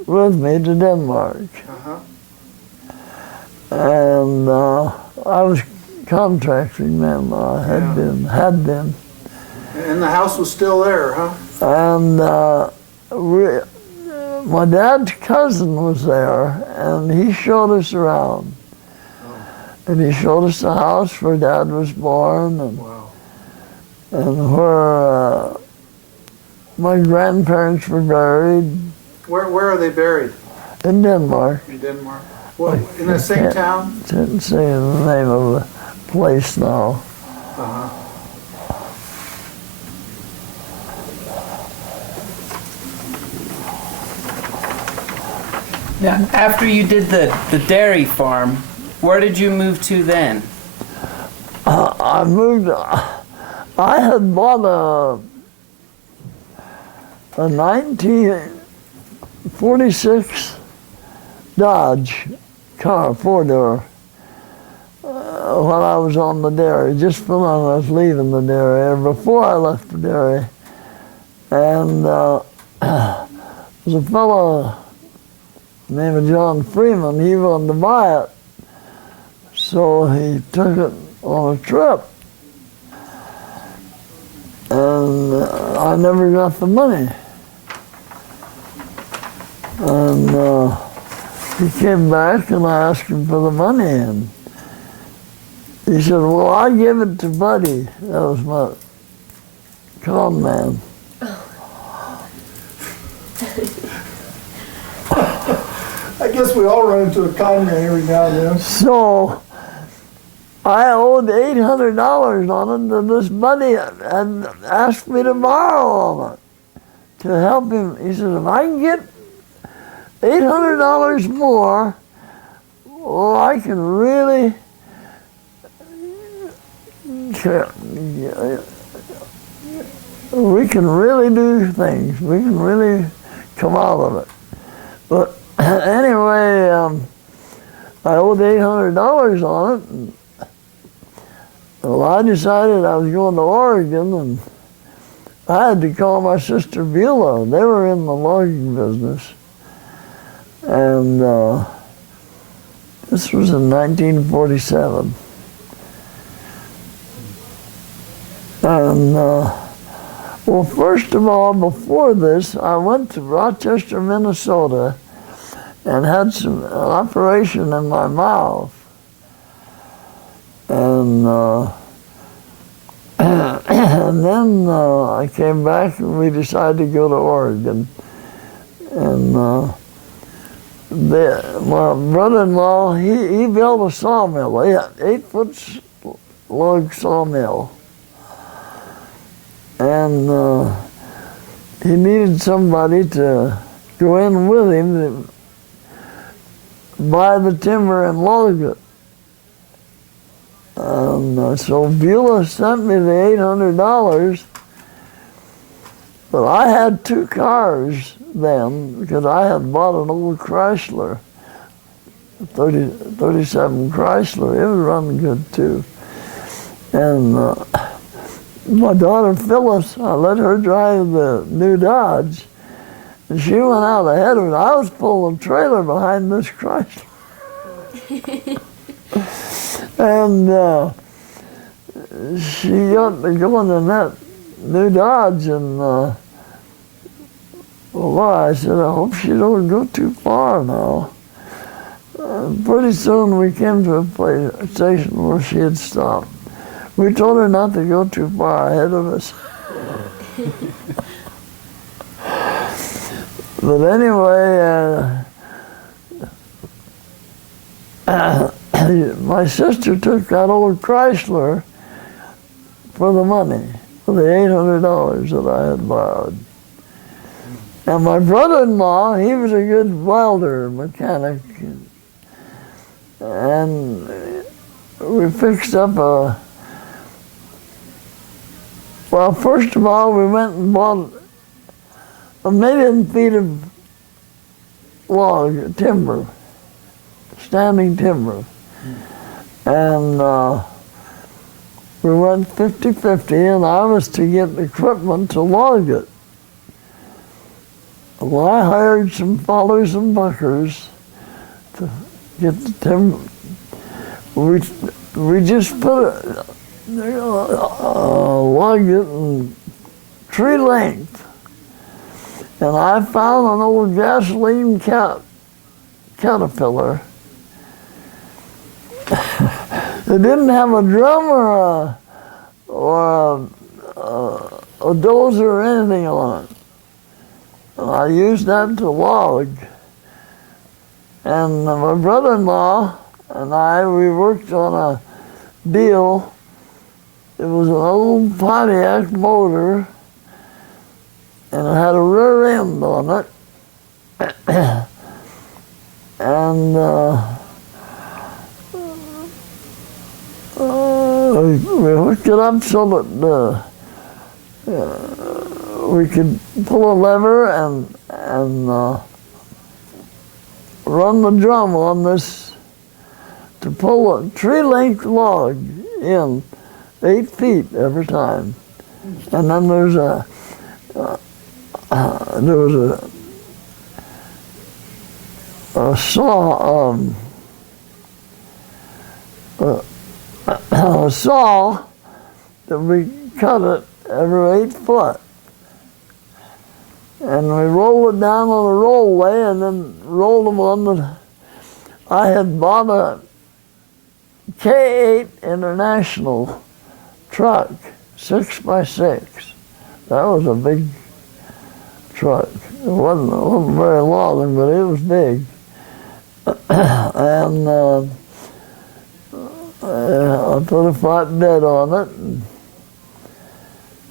with me to Denmark. Uh-huh. And I was contracting then. I had been. And the house was still there, huh? And my dad's cousin was there, and he showed us around. And he showed us the house where Dad was born, and where my grandparents were buried. Where are they buried? In Denmark. In Denmark. What, in the same town? Didn't say the name of the place now. Uh-huh. Now, after you did the dairy farm, where did you move to then? I moved. I had bought a 1946 Dodge car, four-door, while I was on the dairy, just when I was leaving the dairy, or before I left the dairy. And there was a fellow named John Freeman. He wanted to buy it. So he took it on a trip. And I never got the money. And he came back and I asked him for the money. And he said, well, I give it to Buddy. That was my con man. I guess we all run into a con man every now and then. So I owed $800 on it, and this buddy had asked me to borrow on it to help him. He said, if I can get $800 more, well, I can really we can really do things. We can really come out of it. But anyway, I owed $800 on it. And, well, I decided I was going to Oregon, and I had to call my sister Beulah. They were in the logging business. And this was in 1947. And, well, first of all, before this, I went to Rochester, Minnesota, and had an operation in my mouth. And, and then I came back and we decided to go to Oregon. And my brother-in-law, he built a sawmill. He had 8-foot log sawmill. And he needed somebody to go in with him to buy the timber and log it. And so Beulah sent me the $800, but I had 2 cars then because I had bought an old Chrysler. 37 Chrysler. It was running good too. And my daughter Phyllis, I let her drive the new Dodge. And she went out ahead of me. I was pulling a trailer behind this Chrysler. And she got me going in that new Dodge, and well, I said, I hope she don't go too far now. Pretty soon we came to a station where she had stopped. We told her not to go too far ahead of us. But anyway, my sister took that old Chrysler for the money, for the $800 that I had borrowed. And my brother-in-law, he was a good welder, mechanic, and we fixed up well, first of all, we went and bought 1 million feet of log, timber, standing timber. And we went 50-50, and I was to get equipment to log it. Well, I hired some fallers and buckers to get the timber. We just put it, logged it in tree length. And I found an old gasoline caterpillar. It didn't have a drum or a dozer or anything on it. And I used that to log. And my brother-in-law and I, we worked on a deal. It was an old Pontiac motor, and it had a rear end on it. And we hooked it up so that we could pull a lever and run the drum on this to pull a tree-length log in 8 feet every time. And then there was a saw, a saw that we cut it every 8 foot. And we rolled it down on a rollway and then rolled them on the, I had bought a K8 International truck, 6x6. That was a big truck. It wasn't very long, but it was big. And I put a flatbed on it,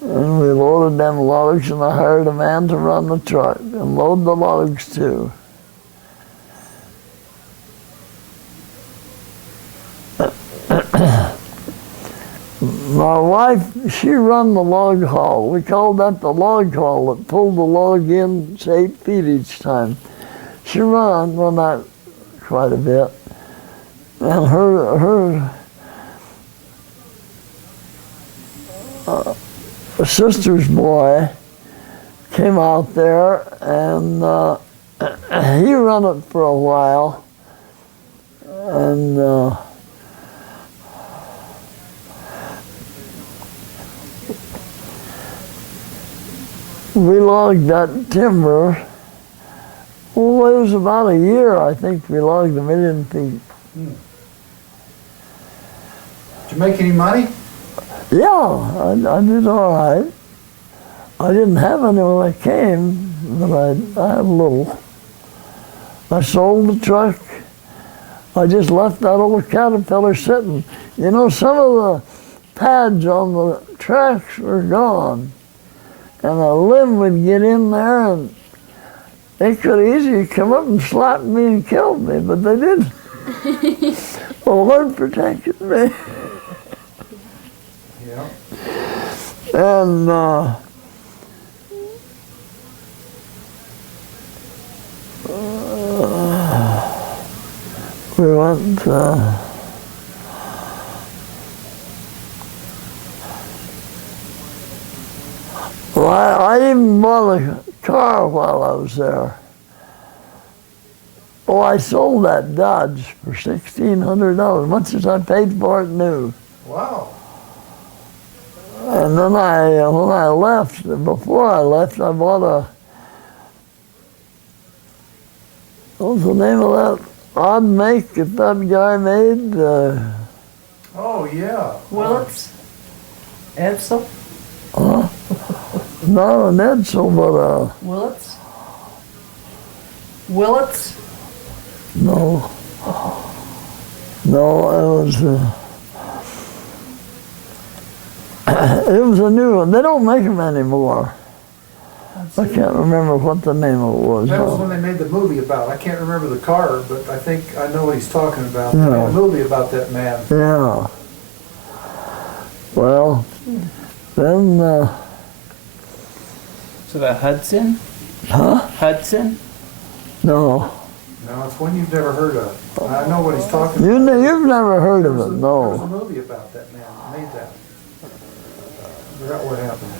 and we loaded them logs, and I hired a man to run the truck and load the logs too. My wife, she run the log haul. We called that the log haul that pulled the log in, say 8 feet each time. She run that quite a bit. And her sister's boy came out there, and he ran it for a while. And we logged that timber. Well, it was about a year, I think, we logged 1 million feet. Did you make any money? Yeah, I did all right. I didn't have any when I came, but I had a little. I sold the truck. I just left that old Caterpillar sitting. You know, some of the pads on the tracks were gone. And a limb would get in there, and they could easily come up and slap me and kill me, but they didn't. The Lord protected me. Yeah. And We went, well, I even bought a car while I was there. Oh, I sold that Dodge for $1,600, much as I paid for it new. Wow. And then when I left, before I left, I bought what was the name of that odd make that guy made? Oh, yeah. Willits? Edsel? Not an Edsel, but Willits? Willits? no. No, it was a new one. They don't make them anymore. I can't remember what the name of it was. That was when they made the movie about it. I can't remember the car, but I think I know what he's talking about. Yeah. They made a movie about that man. Yeah. Well, then, So the Hudson? huh? Hudson? No. No, it's one you've never heard of. I know what he's talking about. You've never heard of it, There was a no. movie about that man that made that. I forgot what happened.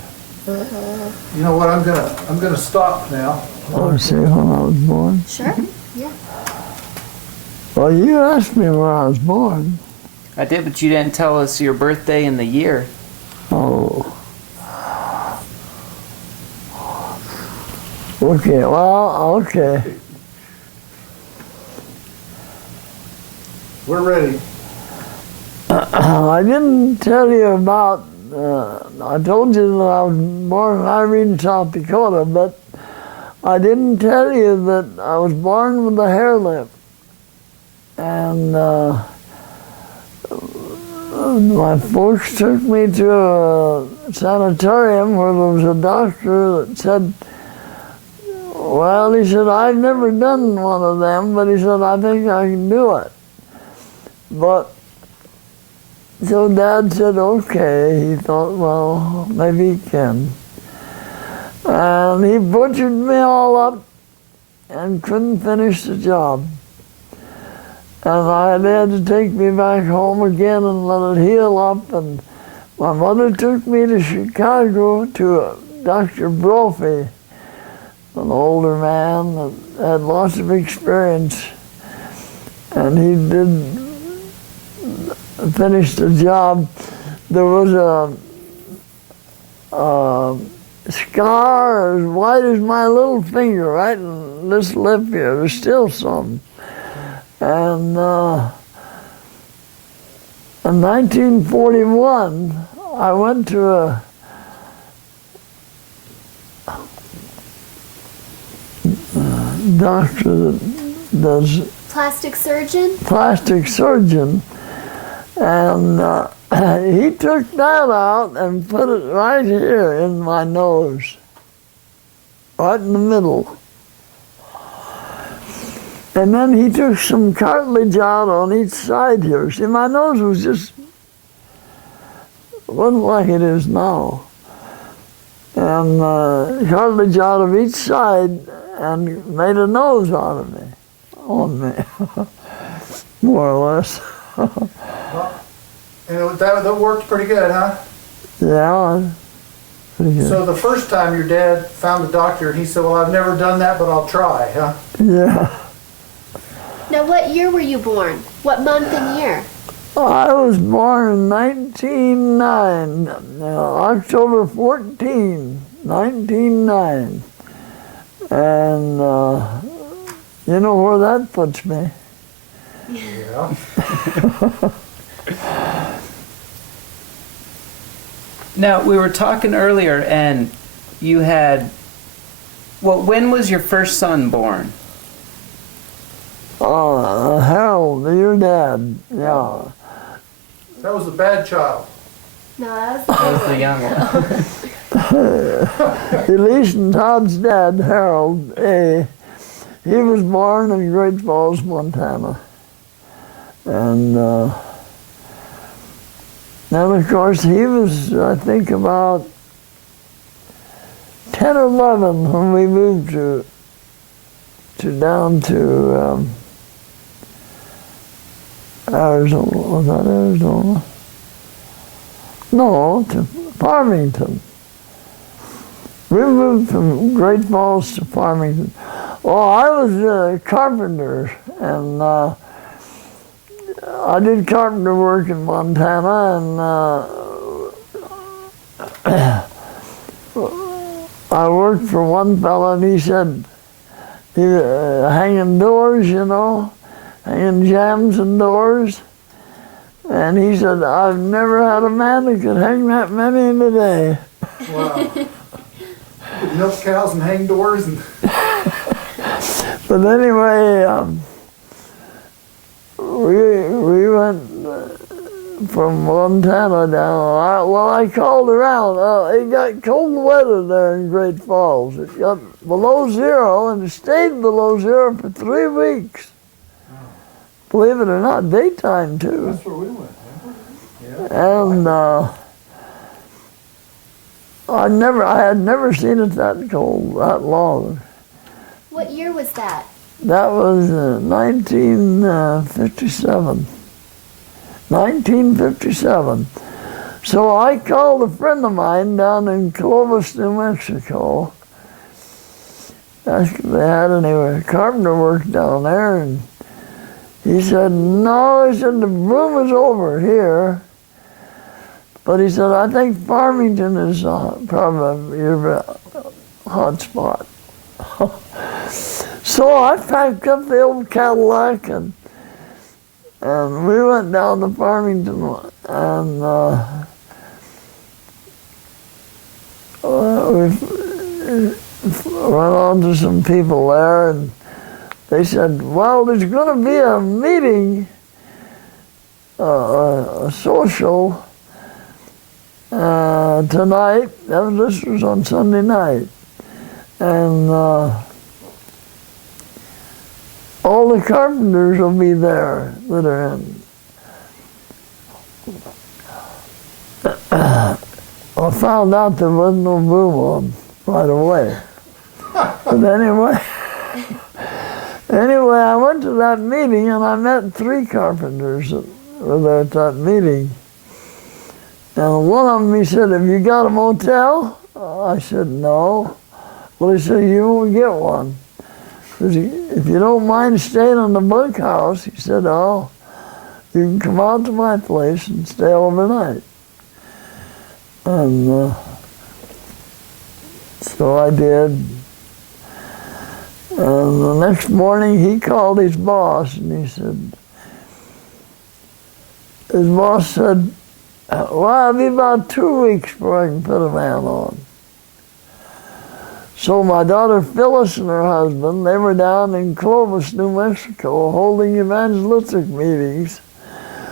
You know what? I'm gonna stop now. Oh, see when I was born? Sure. Yeah. Well, you asked me where I was born. I did, but you didn't tell us your birthday and the year. Oh. Okay, well, okay. We're ready. I didn't tell you about, I told you that I was born in Irene, South Dakota, but I didn't tell you that I was born with a hair lip. And my folks took me to a sanatorium where there was a doctor that said, well, he said, I've never done one of them, but he said, I think I can do it. But, so Dad said, okay. He thought, well, maybe he can. And he butchered me all up and couldn't finish the job. And they had to take me back home again and let it heal up. And my mother took me to Chicago to Dr. Brophy, an older man that had lots of experience. And he did finish the job. There was a scar as wide as my little finger, right in this lip here. There's still some. And in 1941, I went to a doctor that does Plastic surgeon? plastic surgeon, and he took that out and put it right here in my nose, right in the middle. And then he took some cartilage out on each side here. See, my nose was just, wasn't like it is now. And cartilage out of each side and made a nose out of me, on me, more or less. And that worked pretty good, huh? Yeah, pretty good. So the first time your dad found the doctor, he said, well, I've never done that, but I'll try, huh? Yeah. Now, what year were you born? What month and year? I was born in 1909, October 14, 1909. And you know where that puts me? Yeah. Now, we were talking earlier, and you had, well, when was your first son born? Harold, your dad, yeah. That was the bad child. No, that That was the young one. Elise and Todd's dad, Harold A., he was born in Great Falls, Montana. And then, of course, he was, I think, about 10 or 11 when we moved down to Arizona, was that Arizona? No, to Farmington. We moved from Great Falls to Farmington. Well, I was a carpenter, and I did carpenter work in Montana, and I worked for one fella, and he said, he hanging doors, you know, hanging jambs and doors. And he said, I've never had a man that could hang that many in a day. Wow. Milk cows and hang doors and. But anyway, we went from Montana down. I called around. It got cold weather there in Great Falls. It got below zero, and it stayed below zero for 3 weeks. Believe it or not, daytime too. That's where we went. Yeah. And I had never seen it that cold, that long. What year was that? That was 1957. 1957. So I called a friend of mine down in Clovis, New Mexico. Asked if they had any carpenter work down there, and he said, no, he said, the boom is over here. But he said, I think Farmington is probably your hot spot. So I packed up the old Cadillac, and we went down to Farmington, and we went on to some people there, and they said, well, there's going to be a meeting, a social, tonight. This was on Sunday night. And all the carpenters will be there that are in. I found out there wasn't no boom on right away. But anyway, I went to that meeting, and I met 3 carpenters that were there at that meeting. And one of them, he said, have you got a motel? I said, no. Well, he said, you won't get one. If you don't mind staying in the bunkhouse, he said, oh, you can come out to my place and stay overnight. And so I did. And the next morning, he called his boss, and he said, his boss said, well, it'll be about 2 weeks before I can put a man on. So my daughter Phyllis and her husband, they were down in Clovis, New Mexico, holding evangelistic meetings.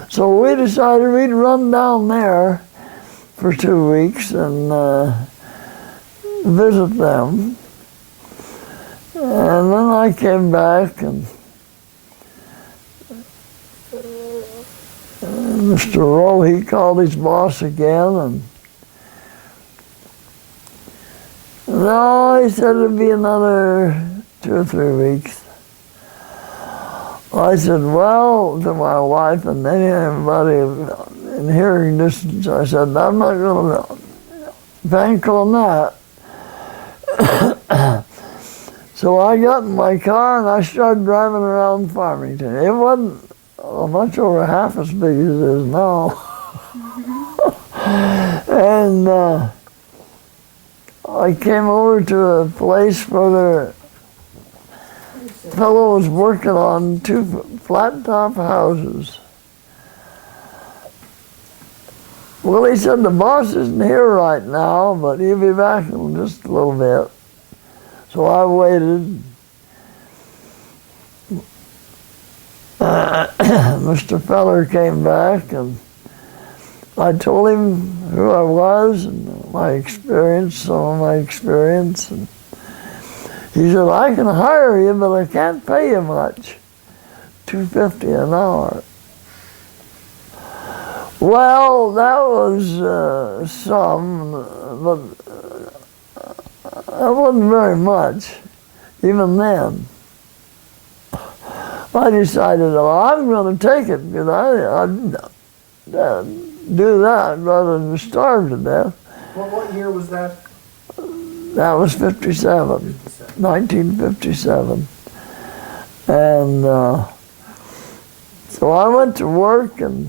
So we decided we'd run down there for 2 weeks and visit them. And then I came back, and Mr. Rowe, he called his boss again, and no, he said it'd be another 2 or 3 weeks. I said, well, to my wife and anybody in hearing distance, I said, I'm not going to bank on that. So I got in my car and I started driving around Farmington. It wasn't much over half as big as it is now. And I came over to a place where the fellow was working on 2 flat-top houses. Well, he said, the boss isn't here right now, but he'll be back in just a little bit. So I waited. Mr. Feller came back, and I told him who I was and my experience, some of my experience. And he said, I can hire you, but I can't pay you much, $2.50 an hour. Well, that was some, but that wasn't very much, even then. I I decided, oh, I'm going to take it because I'd do that rather than starve to death. What year was that? That was 57, 1957. And so I went to work, and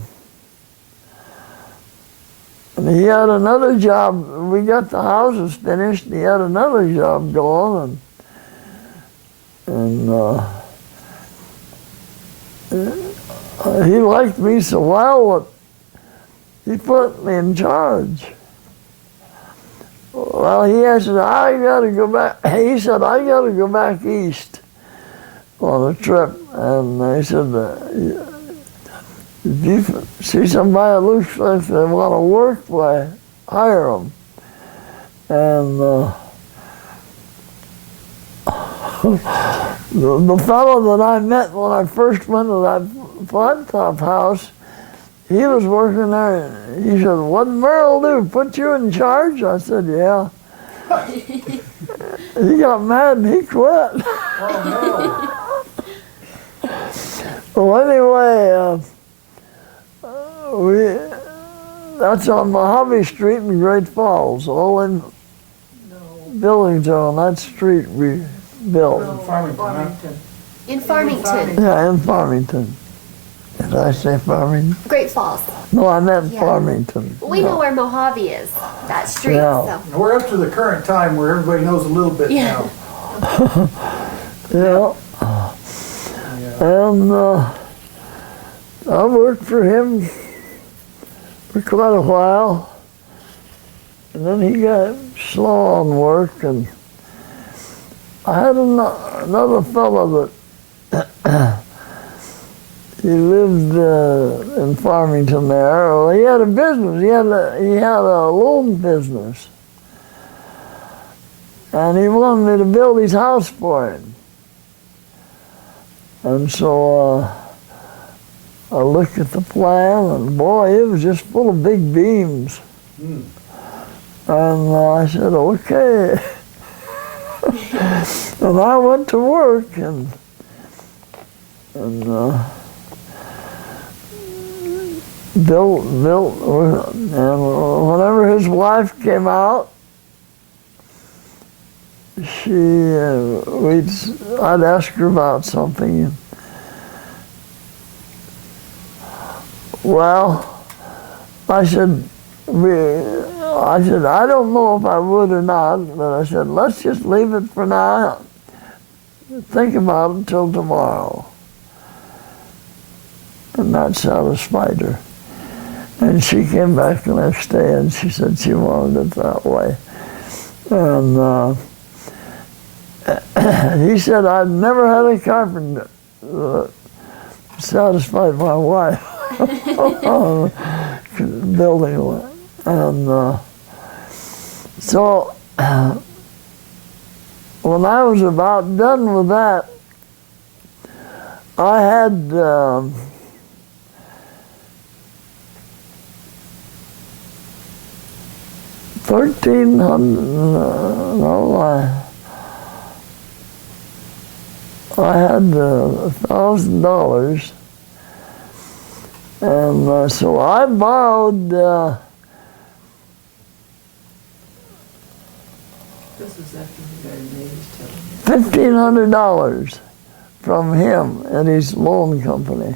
he had another job. We got the houses finished, and he had another job going, and he liked me so well that he put me in charge. Well, he said, I got to go back. He said, I got to go back east on a trip. And he said, if you see somebody that looks like they want to work, why, hire them. And the fellow that I met when I first went to that flat top house, he was working there, and he said, what did Merle do, put you in charge? I said, yeah. He got mad and he quit. Oh, Well, anyway, that's on Mojave Street in Great Falls, all in buildings on that street we built. no. Farmington. In Farmington. Yeah, in Farmington. Did I say Farmington? Great Falls. No, I meant Yeah. Farmington. We know where Mojave is, that street, Yeah. so. We're up to the current time where everybody knows a little bit Yeah. now. Yeah. And I worked for him for quite a while. And then he got slow on work, and I had another fellow that he lived in Farmington there. Well, he had a business. He had a loan business, and he wanted me to build his house for him. And so I looked at the plan, and boy, it was just full of big beams. And I said, okay. And I went to work, and built, and whenever his wife came out, I'd ask her about something. Well, I said, I don't know if I would or not, but I said, let's just leave it for now. Think about it until tomorrow. And that satisfied her. And she came back the next day and she said she wanted it that way. And he said, I've never had a carpenter that satisfied my wife building one. And so when I was about done with that, I had I had $1,000, and so I borrowed This is after you got engaged. $1,500 from him and his loan company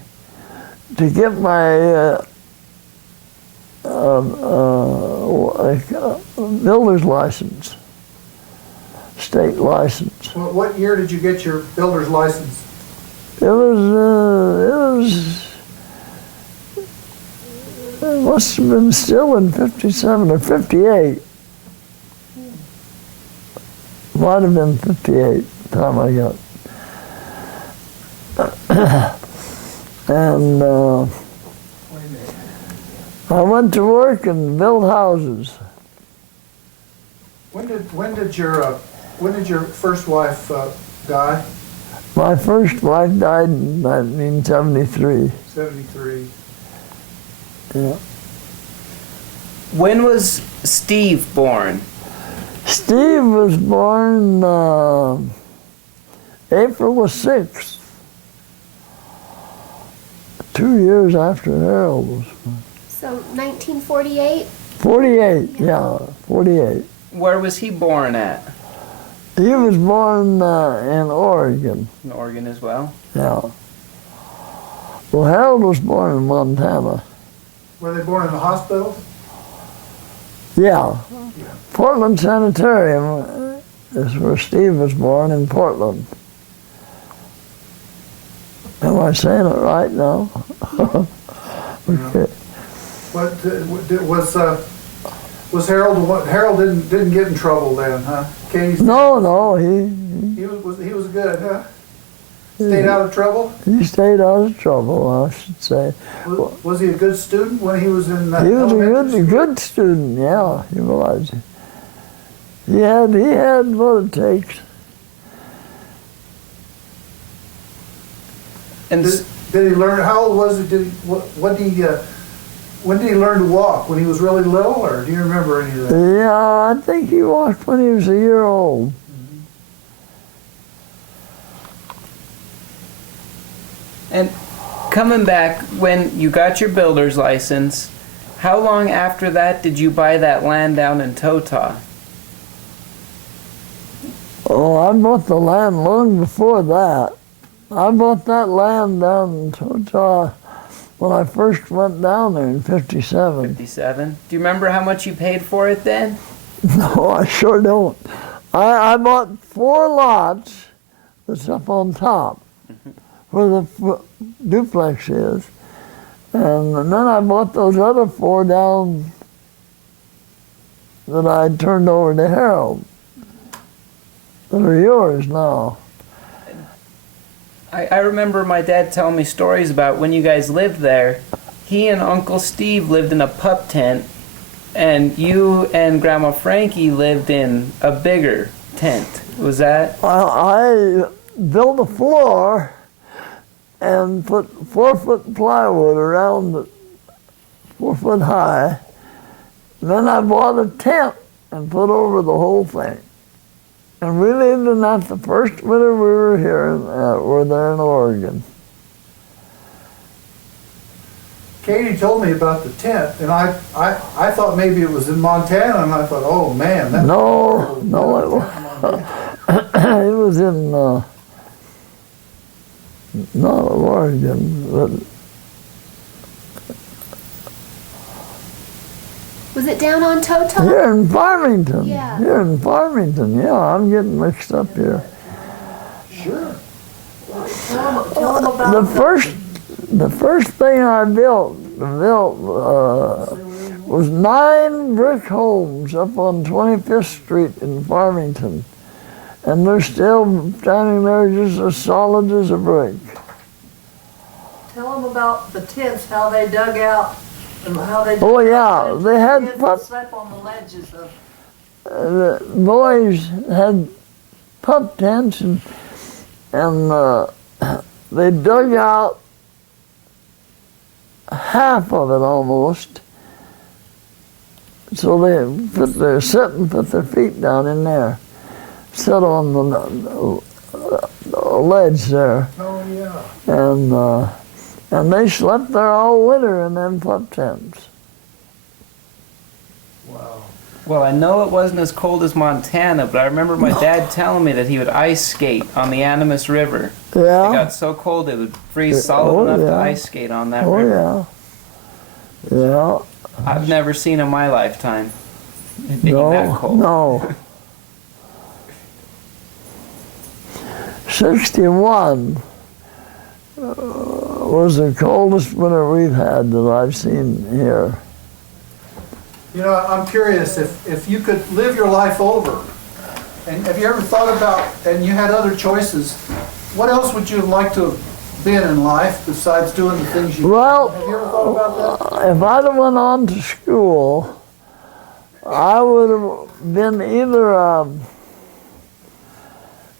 to get my builder's license, state license. What year did you get your builder's license? It must have been still in 57 or 58. Might have been 58 the time I got. And I went to work and built houses. When did your first wife die? My first wife died in 1973. 73. Yeah. When was Steve born? Steve was born April the 6th. 2 years after Harold was born. So 1948? 48, yeah, 48. Where was he born at? He was born in Oregon, In Oregon as well? yeah. Well, Harold was born in Montana. Were they born in the hospital? Yeah. Portland Sanitarium is where Steve was born, in Portland. Am I saying it right now? Okay. What was Harold? Harold didn't get in trouble then, huh? Katie? No, He was good, huh? Stayed out of trouble. he stayed out of trouble, I should say. Was he a good student when he was in? He was elementary a school? good student, yeah, he was. He had what it takes. And Did he learn? How old was he? When did he learn to walk? When he was really little, or do you remember any of that? Yeah, I think he walked when he was a year old. And coming back, when you got your builder's license, how long after that did you buy that land down in Tota? Oh, I bought the land long before that. I bought that land down in Tota when I first went down there in 57. 57. Do you remember how much you paid for it then? No, I sure don't. I bought 4 lots that's up on top where the duplex is. And then I bought those other 4 down that I turned over to Harold that are yours now. I remember my dad telling me stories about when you guys lived there. He and Uncle Steve lived in a pup tent, and you and Grandma Frankie lived in a bigger tent. Was that? I built a floor and put 4-foot plywood around it, 4 foot high. And then I bought a tent and put over the whole thing. And we lived in that the first winter we were here, we're there in Oregon. Katie told me about the tent, and I thought maybe it was in Montana, and I thought, oh man, that's No, it was in, not Oregon, but Was it down on Tota? here in Farmington. Yeah. Here in Farmington, yeah, I'm getting mixed up here. sure. Tell them about The first thing I built was 9 brick homes up on 25th Street in Farmington. And they're still standing there just as solid as a brick. Tell them about the tents, how they dug out and how they. Oh, yeah, they had Kids pup, slept on the ledges of. the boys had pup tents and they dug out half of it almost. So they sit and put their feet down in there. Sit on the ledge there. Oh yeah. And they slept there all winter in them pup tents. Wow. Well, I know it wasn't as cold as Montana, but I remember my dad telling me that he would ice skate on the Animas River. It Yeah. got so cold it would freeze solid Oh, enough to yeah. ice skate on that Oh river. yeah. Yeah. I've never seen in my lifetime it being that No. cold. No. 61 was the coldest winter we've had that I've seen here. You know, I'm curious if you could live your life over, and have you ever thought about, and you had other choices, what else would you like to have been in life besides doing the things you Well, have you ever thought about that? if I'd have went on to school, I would have been either a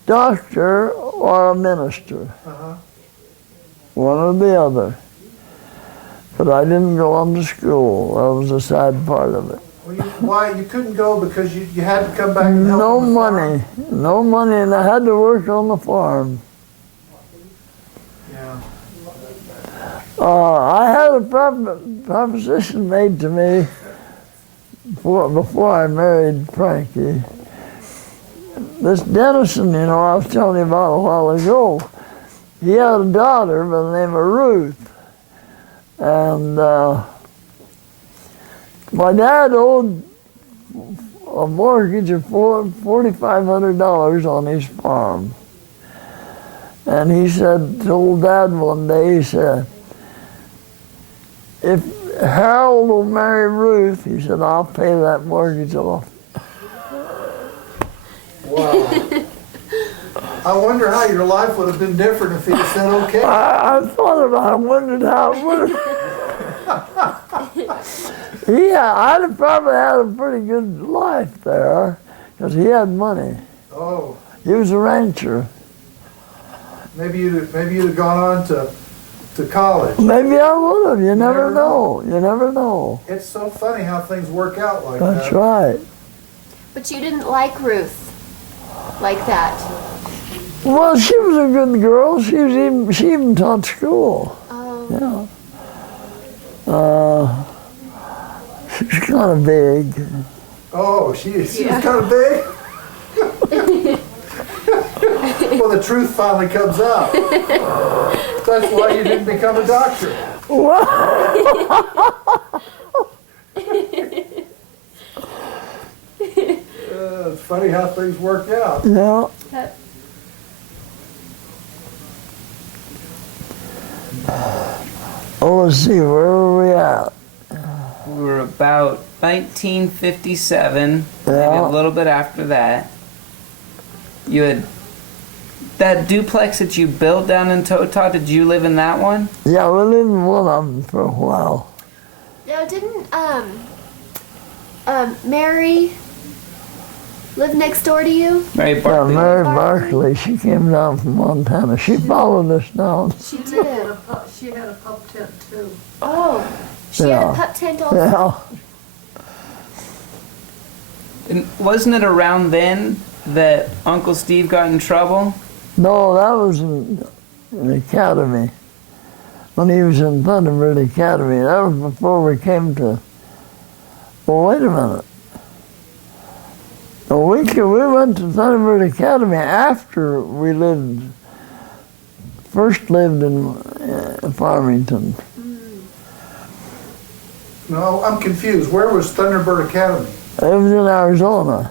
doctor or a minister, Uh-huh. one or the other. But I didn't go on to school. That was a sad part of it. Well, why you couldn't go because you had to come back and help No on the farm? no money, and I had to work on the farm. Yeah. I had a proposition made to me before I married Frankie. This Dennison, you know, I was telling you about a while ago, he had a daughter by the name of Ruth. And my dad owed a mortgage of $4,500 on his farm. And he told Dad one day, he said, if Harold will marry Ruth, he said, I'll pay that mortgage off. Wow. I wonder how your life would have been different if he had said okay. I thought about it, wondered how it would have. Yeah, I'd have probably had a pretty good life there, because he had money. Oh, He was a rancher. maybe you'd have gone on to college. Maybe I would have. You never never know. know. You never know. It's so funny how things work out like That's that. right. But you didn't like Ruth like that. Well, she was a good girl. She even taught school. Oh. Yeah. She's kind of big. Oh, she was kind of big. Well, the truth finally comes out. That's why you didn't become a doctor. Well, It's funny how things work out. yeah. Oh, let's see, where were we at? We were about 1957, maybe Yeah. a little bit after that. You had that duplex that you built down in Tota. Did you live in that one? Yeah, we lived in one of them for a while. Now, didn't Mary live next door to you? Mary Yeah, Barkley. Mary Barkley, she came down from Montana. She followed us down. She She did. had a pup tent too. Oh, she had Yeah. a pup tent also. Yeah. And wasn't it around then that Uncle Steve got in trouble? No, that was in the academy. When he was in Thunderbird Academy. That was before we came to... Well, wait a minute. No, we went to Thunderbird Academy after we first lived in Farmington. No, I'm confused. Where was Thunderbird Academy? It was in Arizona.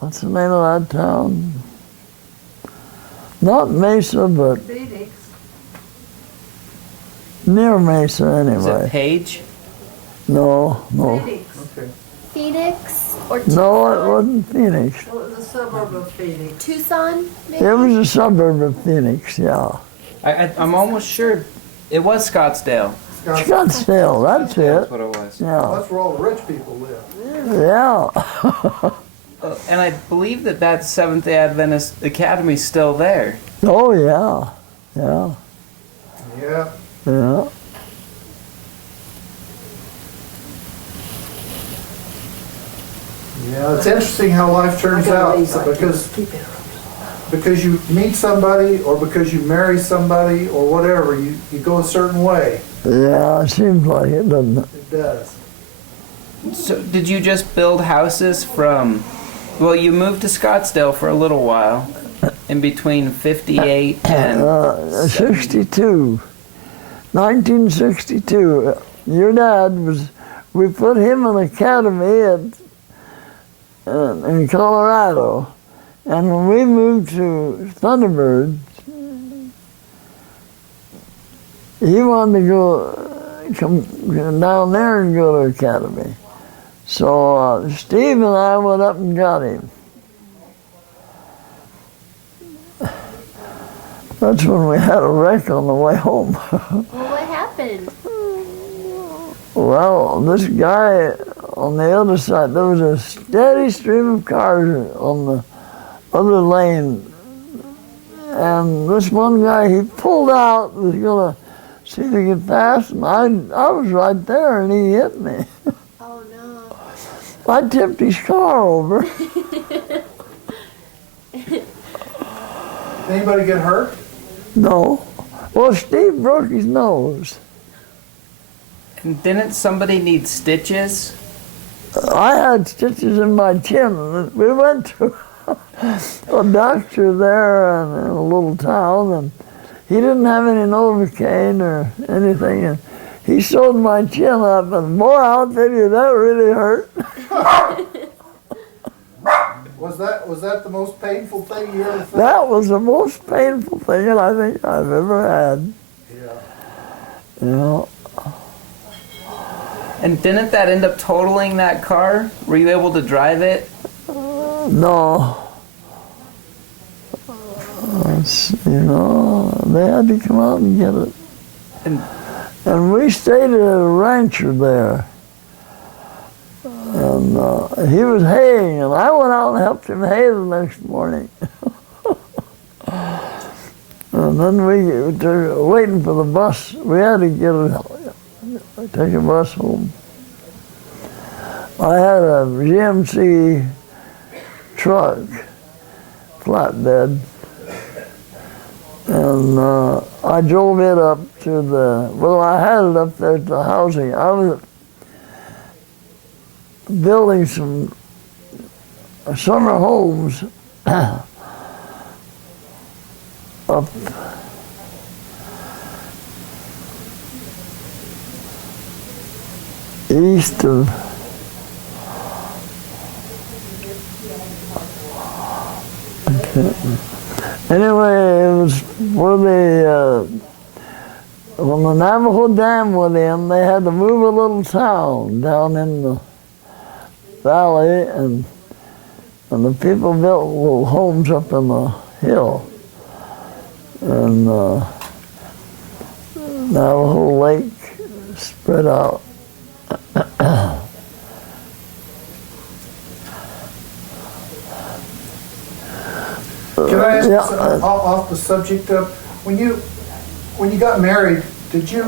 What's the name of that town? Not Mesa, but Phoenix. near Mesa Was anyway. it Page? No. Phoenix. Okay. Phoenix or Tucson? No, it wasn't Phoenix. Well, it was a suburb of Phoenix. Tucson, maybe? It was a suburb of Phoenix, yeah. I'm almost sure it was Scottsdale. Scottsdale, that's That's it. what it was. Yeah, That's where all the rich people live. yeah. And I believe that Seventh-day Adventist Academy's still there. Oh, yeah, yeah, Yeah. yeah. Yeah, it's interesting how life turns out because you meet somebody or because you marry somebody or whatever, you go a certain way. Yeah, it seems like it, doesn't it? It does. So did you just build houses from... Well, you moved to Scottsdale for a little while, in between 58 and... 62. 1962. Your dad we put him in academy in Colorado. And when we moved to Thunderbird, he wanted to come down there and go to academy. So Steve and I went up and got him. That's when we had a wreck on the way home. Well, what happened? Well, this guy on the other side, there was a steady stream of cars on the other lane. And this one guy, he pulled out, was going to see if he could pass, and I was right there, and he hit me. Oh, no. I tipped his car over. Anybody get hurt? No. Well, Steve broke his nose. And didn't somebody need stitches? I had stitches in my chin. We went to a doctor there in a little town, and he didn't have any Novocaine or anything. And he sewed my chin up, and boy, I'll tell you, that really hurt. Was that the most painful thing you ever felt? That was the most painful thing I think I've ever had. Yeah. You know. And didn't that end up totaling that car? Were you able to drive it? No. You know, they had to come out and get it. And we stayed at a rancher there. And he was haying, and I went out and helped him hay the next morning. And then we were waiting for the bus. We had to take a bus home. I had a GMC truck, flatbed, and I drove it up to I had it up there to the housing. I was building some summer homes up east of anyway, it was where when the Navajo Dam went in, they had to move a little town down in the valley, and the people built little homes up in the hill. And Navajo Lake spread out. Can I ask you something off the subject of when you got married? Did you?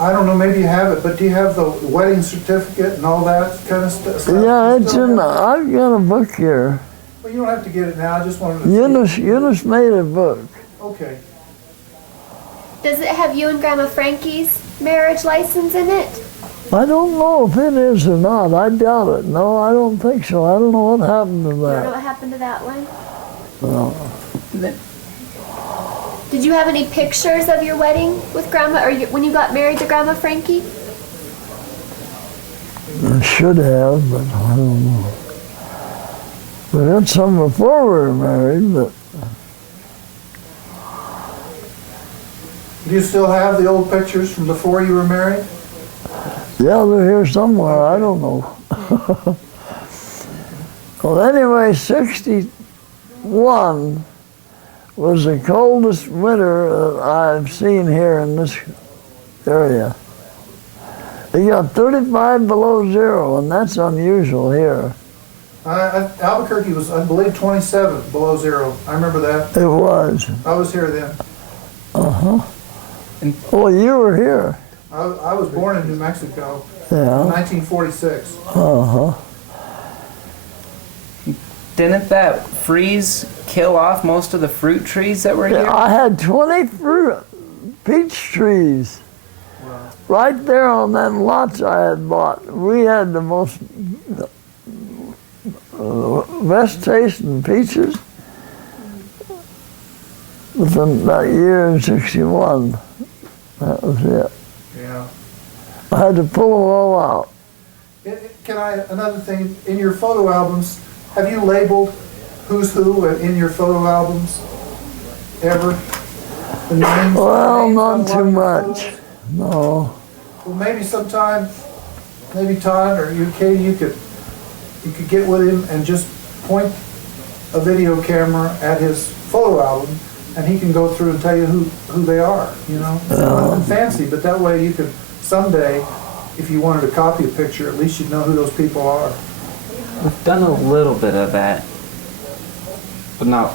I don't know. Maybe you have it, but do you have the wedding certificate and all that kind of stuff? Yeah, it's in. I've got a book here. Well, you don't have to get it now. I just wanted to. Eunice made a book. Okay. Does it have you and Grandma Frankie's marriage license in it? I don't know if it is or not. I doubt it. No, I don't think so. I don't know what happened to You don't know that. what happened to that one? No. Did you have any pictures of your wedding with Grandma, or when you got married to Grandma Frankie? I should have, but I don't know. We had some before we were married, but Do you still have the old pictures from before you were married? yeah, they're here somewhere. I don't know. Well, anyway, 61 was the coldest winter I've seen here in this area. It got 35 below zero, and that's unusual here. Albuquerque was, I believe, 27 below zero. I remember that. It was. I was here then. Uh-huh. Oh, you were here. I was born in New Mexico in Yeah. 1946. Uh-huh. Didn't that freeze kill off most of the fruit trees that were Yeah, here? I had 20 peach trees right there on them lots I had bought. We had the most best tasting peaches within that year in 61. That was it. Yeah. I had to pull them all out. Another thing, in your photo albums, have you labeled who's who in your photo albums? Ever? The names? Well, names on not a lot too of your much. photos? No. Well, maybe sometime, maybe Todd or you, Katie, you could get with him and just point a video camera at his photo album, and he can go through and tell you who they are, you know? Nothing fancy, but that way you could someday, if you wanted to copy a picture, at least you'd know who those people are. We've done a little bit of that, but not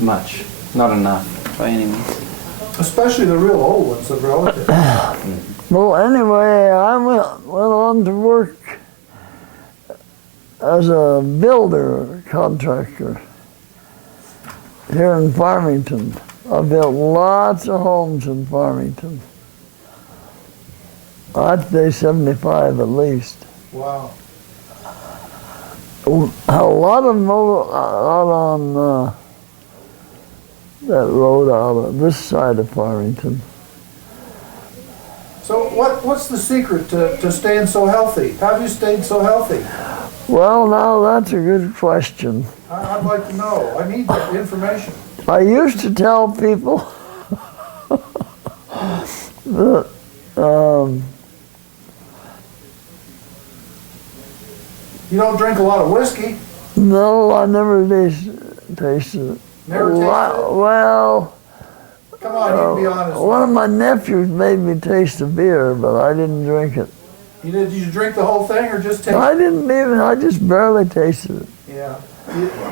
much, not enough by any means. Especially the real old ones, the relatives. Well, anyway, I went on to work as a builder contractor here in Farmington. I built lots of homes in Farmington. I'd say 75 at least. Wow. A lot of them out on that road out on this side of Farmington. So what's the secret to staying so healthy? How have you stayed so healthy? Well, now that's a good question. I'd like to know. I need that information. I used to tell people that You don't drink a lot of whiskey. no, I never tasted it. Never tasted it? Well, Come on, you can be honest. one of my nephews made me taste a beer, but I didn't drink it. Did you drink the whole thing or just taste I it? didn't even, I just barely tasted it. Yeah.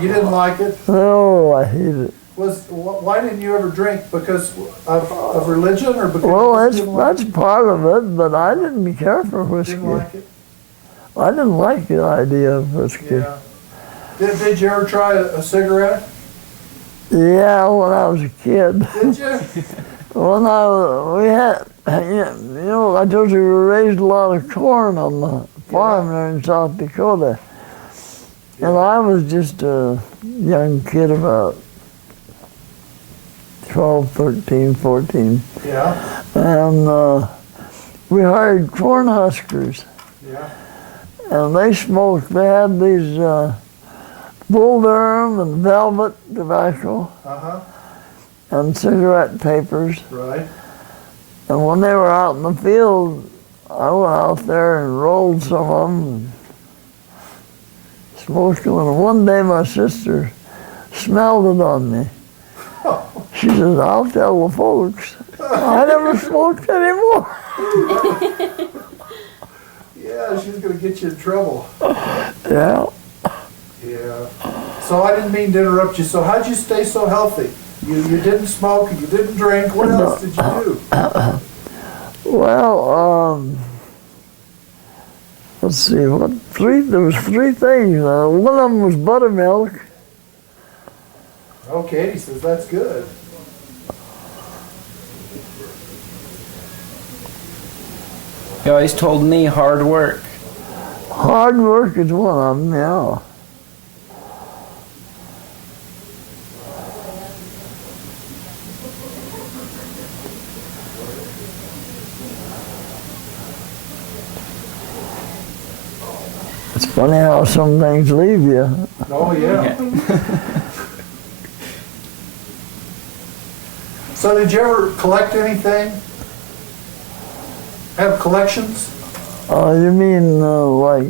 You didn't like it? Oh, I hate it. Why didn't you ever drink? Because of religion or because Well, you didn't like that's part of it, but I didn't care for whiskey. Didn't like it? I didn't like the idea of whiskey. Yeah. Did you ever try a cigarette? Yeah, when I was a kid. Did you? When we had, you know, I told you we raised a lot of corn on the farm there in South Dakota. And I was just a young kid, about 12, 13, 14. Yeah. And we hired corn huskers. Yeah. And they smoked. They had these Bull Durham and Velvet tobacco Uh-huh. and cigarette papers. Right. And when they were out in the field, I went out there and rolled some of them and smoked them. And one day my sister smelled it on me. She says, "I'll tell the folks." I never smoked anymore. Yeah, she's going to get you in trouble. Yeah. Yeah. So I didn't mean to interrupt you. So how'd you stay so healthy? You didn't smoke, you didn't drink. What else did you do? Well, let's see, there was three things. One of them was buttermilk. Oh, Katie says that's good. You always told me hard work. Hard work is one of them, yeah. It's funny how some things leave you. Oh, yeah. So did you ever collect anything? Have collections? You mean like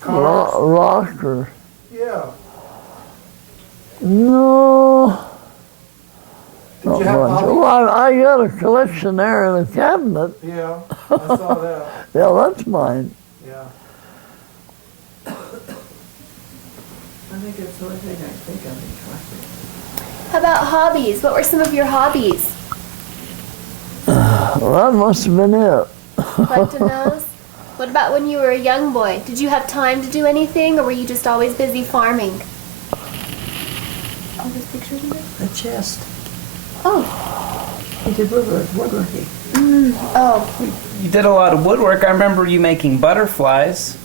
Cars? rock or? Yeah. No, Did not you have much. hobbies? Well, I got a collection there in a cabinet. Yeah, I saw that. Yeah, that's mine. Yeah. I think it's the only thing I think of. How about hobbies? What were some of your hobbies? Well, that must have been it. Collecting those? What about when you were a young boy? Did you have time to do anything, or were you just always busy farming? All those pictures in there? The chest. Oh. He did woodworking. Oh. You did a lot of woodwork. I remember you making butterflies.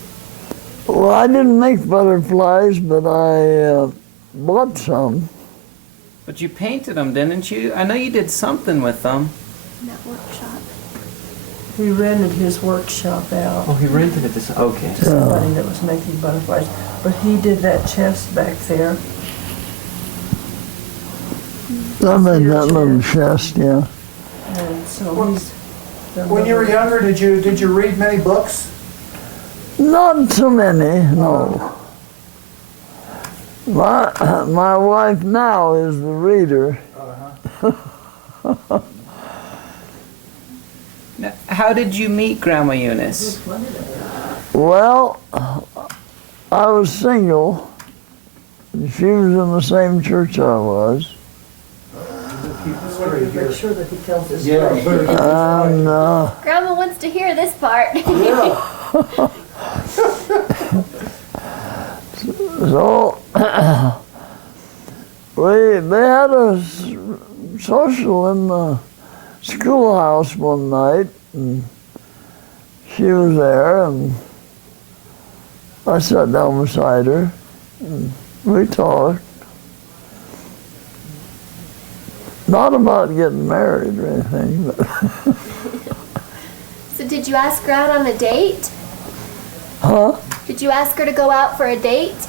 Well, I didn't make butterflies, but I bought some. But you painted them, didn't you? I know you did something with them. In that workshop. He rented his workshop out Oh, he rented it to okay. to somebody that was making butterflies. But he did that chest back there. I made that little chest, yeah. And so he's done When you were other- younger, did you read many books? Not so many, no. My wife now is the reader. Now, how did you meet Grandma Eunice? Well, I was single. And she was in the same church I was. Make sure that he tells his Yeah, story. better get this right. And Grandma wants to hear this part. Yeah. so they had a social in the schoolhouse one night, and she was there, and I sat down beside her, and we talked. Not about getting married or anything, but So did you ask her out on a date? huh? Did you ask her to go out for a date?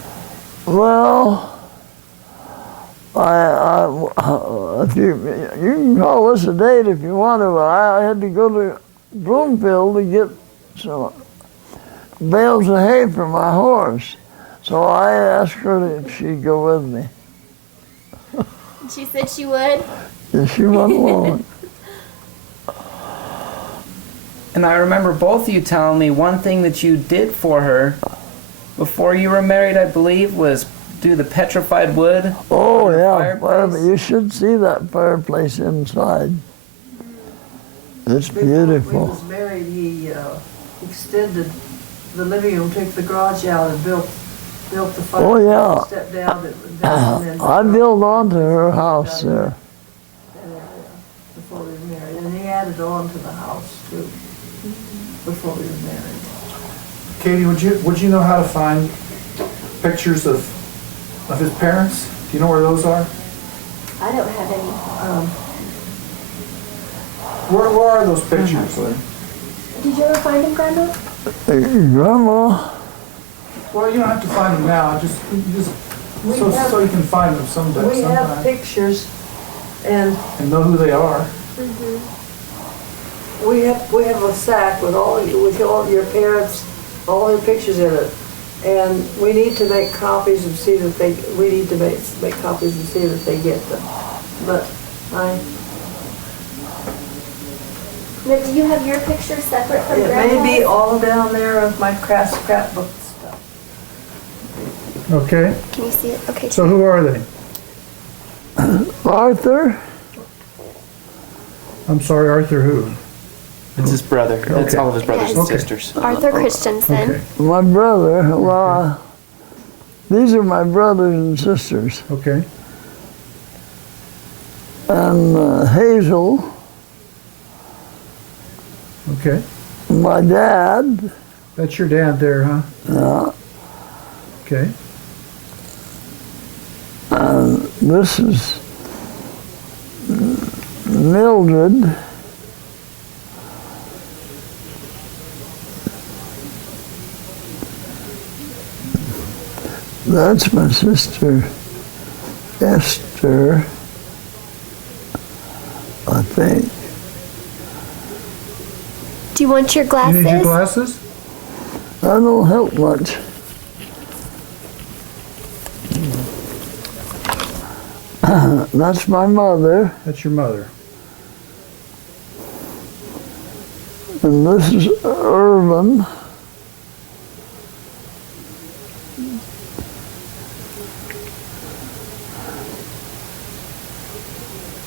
Well, if you can call this a date if you want to, but I had to go to Bloomfield to get some bales of hay for my horse. So I asked her if she'd go with me. She said she would. And she went along. And I remember both of you telling me one thing that you did for her before you were married, I believe, was do the petrified wood. Oh, on the yeah. fireplace. You should see that fireplace inside. It's Before he beautiful. was married, he extended the living room, took the garage out and built the fire. Oh, yeah. Stepped down and then. I built onto her house there. Before we were married, and he added on to the house too, before we were married. Katie, would you know how to find pictures of his parents? Do you know where those are? I don't have any. Where are those pictures, Lynn? Did you ever find him, Grandma? Grandma, Well, you don't have to find them now, just so you can find them someday, We have sometime, pictures, and and know who they are. we have a sack with all your parents, all their pictures in it. And we need to make copies and see that we need to make copies and see that they get them. But Now, do you have your picture separate from it Grandma's? may be all down there of my scrapbook stuff. Okay, Can you see it? Okay. so who are they? Arthur, I'm sorry, Arthur who? It's his brother. It's Okay. all of his brothers and Okay. sisters. Arthur Christensen. Okay, my brother. Well, these are my brothers and sisters. okay. And Hazel, Okay. my dad. That's your dad there, huh? Yeah. Okay. And this is Mildred. That's my sister Esther, I think. Do you want your You glasses? need your glasses? That don't help much. That's my mother, That's your mother. and this is Irvin.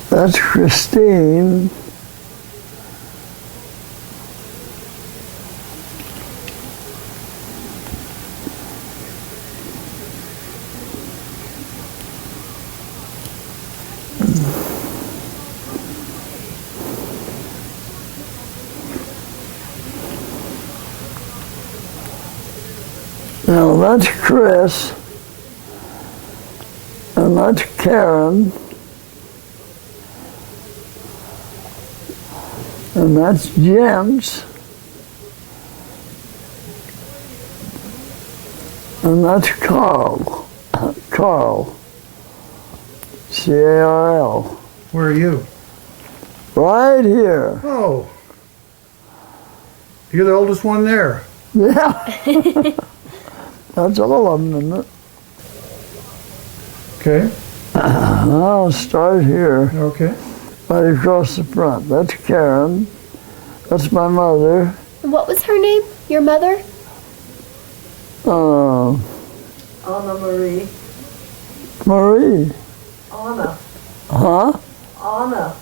That's Christine. Now that's Chris, and that's Karen, and that's Jens, and that's Carl, C-A-R-L, Where are you? right here. Oh. You're the oldest one there. Yeah. That's all of them, isn't it? Okay, I'll start here, okay. right across the front. That's Karen. That's my mother. What was her name? Your mother? Anna Marie. Marie. Anna. Huh? Anna.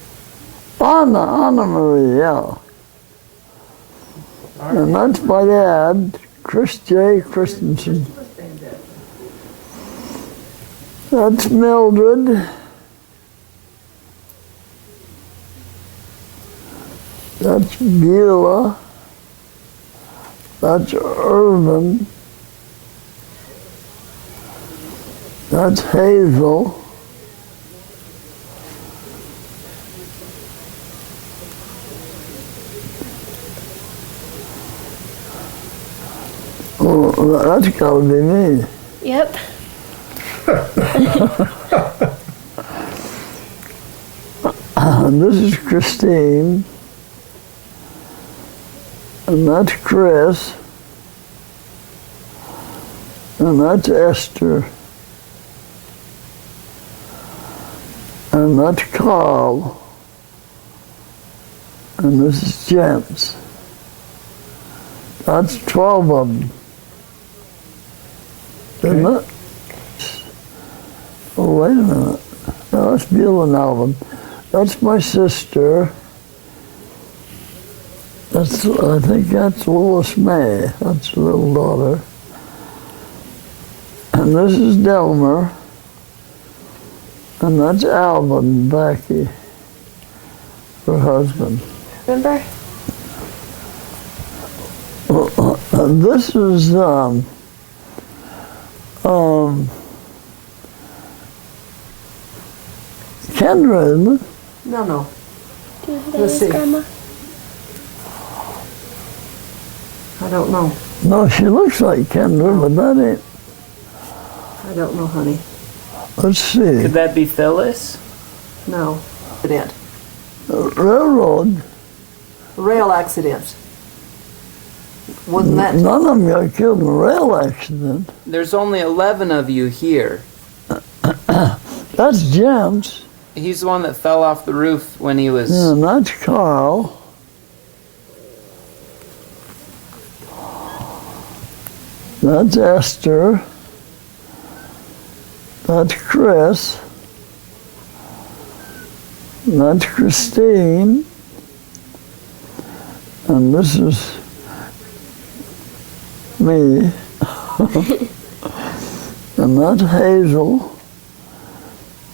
Anna Marie, yeah. And that's my dad, Chris J. Christensen. That's Mildred. That's Beulah. That's Irvin. That's Hazel. Oh, that's gotta be me. Yep. And this is Christine. And that's Chris. And that's Esther. And that's Carl. And this is James. That's 12 of them. Isn't it? Oh, wait a minute. No, that's Beulah and Alvin. That's my sister. I think that's Lois May. That's the little daughter. And this is Delmer. And that's Alvin, Becky, her husband. Remember? And this is Kendra, isn't it? No. Do you know who that Let's is, see. Grandma? I don't know. No, she looks like Kendra, but that ain't. I don't know, honey. Let's see. Could that be Phyllis? No. Accident. Railroad. Rail accidents. Wasn't that? None of them got killed in a rail accident. There's only 11 of you here. That's James. He's the one that fell off the roof when he was... Yeah, and that's Carl. That's Esther. That's Chris. And that's Christine. And this is me. And that's Hazel.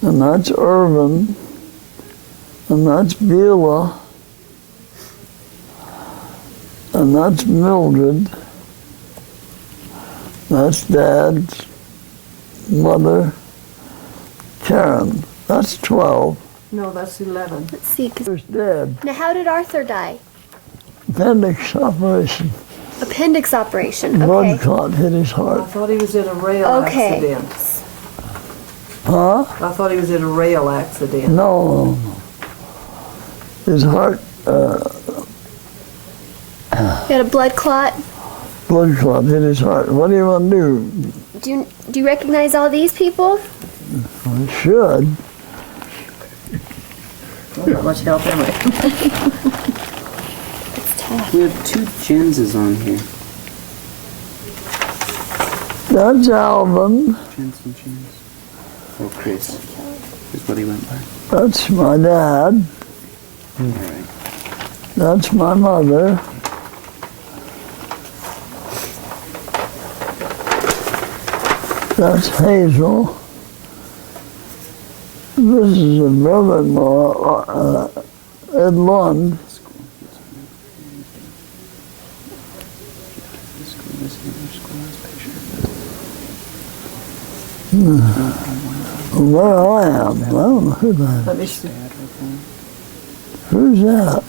And that's Irvin. And that's Beulah. And that's Mildred. That's Dad's mother, Karen. That's 12. No, that's 11. Let's see. 'Cause- There's Dad. Now, how did Arthur die? Appendix operation. Appendix operation. Blood Okay. clot hit his I heart. thought he was in a rail Okay. accident. Huh? I thought he was in a rail accident. No. His heart, He had a blood clot. blood clot hit his heart. What do you want to do? Do you recognize all these people? I should. Not much help anyway. It's tough. We have 2 Jenses on here. That's Alvin. Jens and Jens. Oh, Chris is what he went by. That's my dad. All right. That's my mother. That's Hazel. This is a brother-in-law, Ed Lund. Where I am, I don't know who that Let me see. is. Who's that?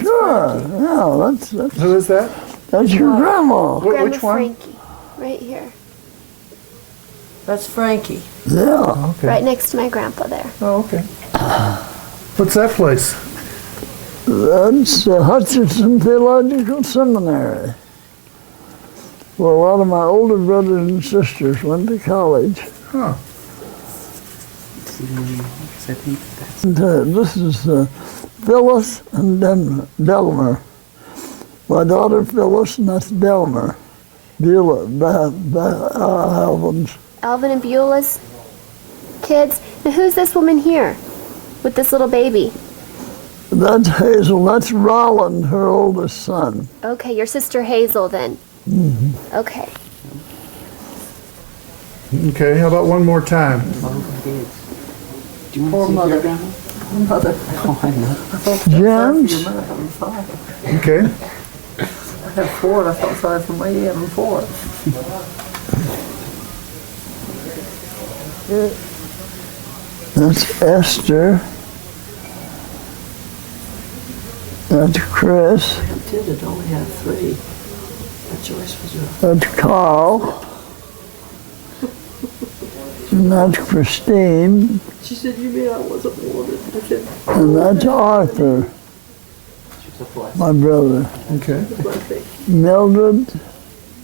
Sure, yeah, that's Who is that? your grandma. Grandma Which one? Frankie. Right here. That's Frankie. Yeah, Okay. Right next to my grandpa there. Oh, okay. What's that place? that's Hutchinson Theological Seminary, where a lot of my older brothers and sisters went to college. Huh. I think that's... And, this is Phyllis and Delmer. My daughter Phyllis, and that's Delmer. Beulah, Alvin's. Alvin and Beulah's kids. Now, who's this woman here with this little baby? That's Hazel. That's Roland, her oldest son. Okay, your sister Hazel then. Mm-hmm. Okay. Okay, how about one more time? Do you want to see your grandma? Mother. Oh, I know. I felt sorry for Gems? your mother having 5. Okay. I have 4, and I felt sorry for my having 4. That's Esther. That's Chris. I intended to only have 3. But Joyce was rough. That's Carl. And that's Christine. She said, you mean I wasn't wanted? I said, And that's Arthur, She's a blessing. my brother. Okay. blessing. Mildred,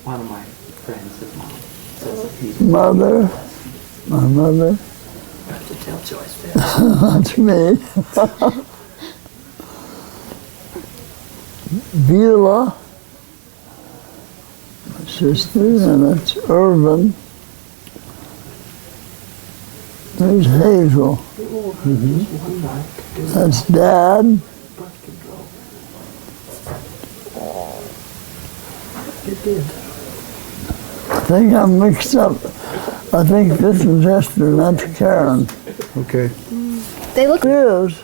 One of my friends, his mom, says that he's mother, my mother. I have to tell Joyce that. That's me. Beulah, my sister, and that's Irvin. There's Hazel. That's Dad. It did. I think I'm mixed up. I think this is Esther, and that's Karen. Okay. They look. It is.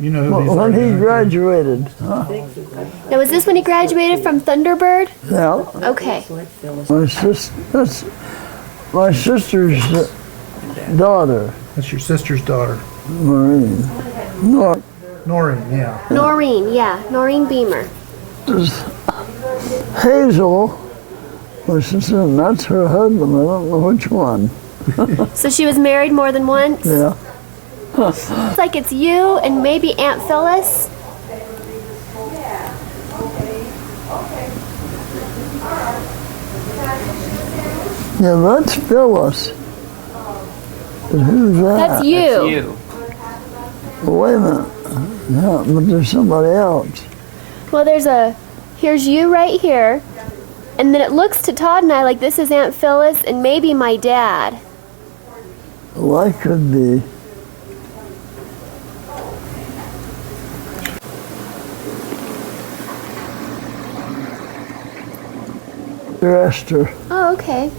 You know who these When are, he don't you? graduated. Now, was this when he graduated from Thunderbird? Yeah. Okay. Like Phyllis. My sister, that's my sister's daughter, That's your sister's daughter. Maureen. No, Noreen, yeah. Noreen, yeah. Noreen Beamer. there's Hazel, my sister, and that's her husband. I don't know which one. So she was married more than once? Yeah. Looks like it's you and maybe Aunt Phyllis. Yeah, that's Phyllis. But who's that? That's you. That's you. Wait a minute. Yeah, but there's somebody else. Well, here's you right here. And then it looks to Todd and I like this is Aunt Phyllis and maybe my dad. Well, I could be. Esther. Oh, okay.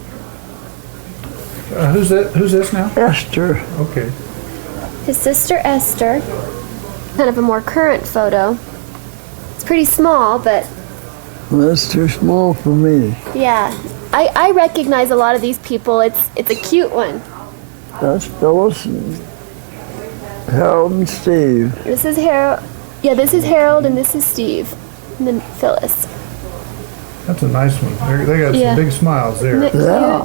Who's that? Who's this now? Esther. Okay. His sister Esther. Kind of a more current photo. It's pretty small, but That's too small for me. yeah. I recognize a lot of these people. It's a cute one. That's Phyllis and Harold and Steve. This is Harold. Yeah, this is Harold and this is Steve. And then Phyllis. That's a nice one. They got Yeah. some big smiles there. Isn't it Yeah.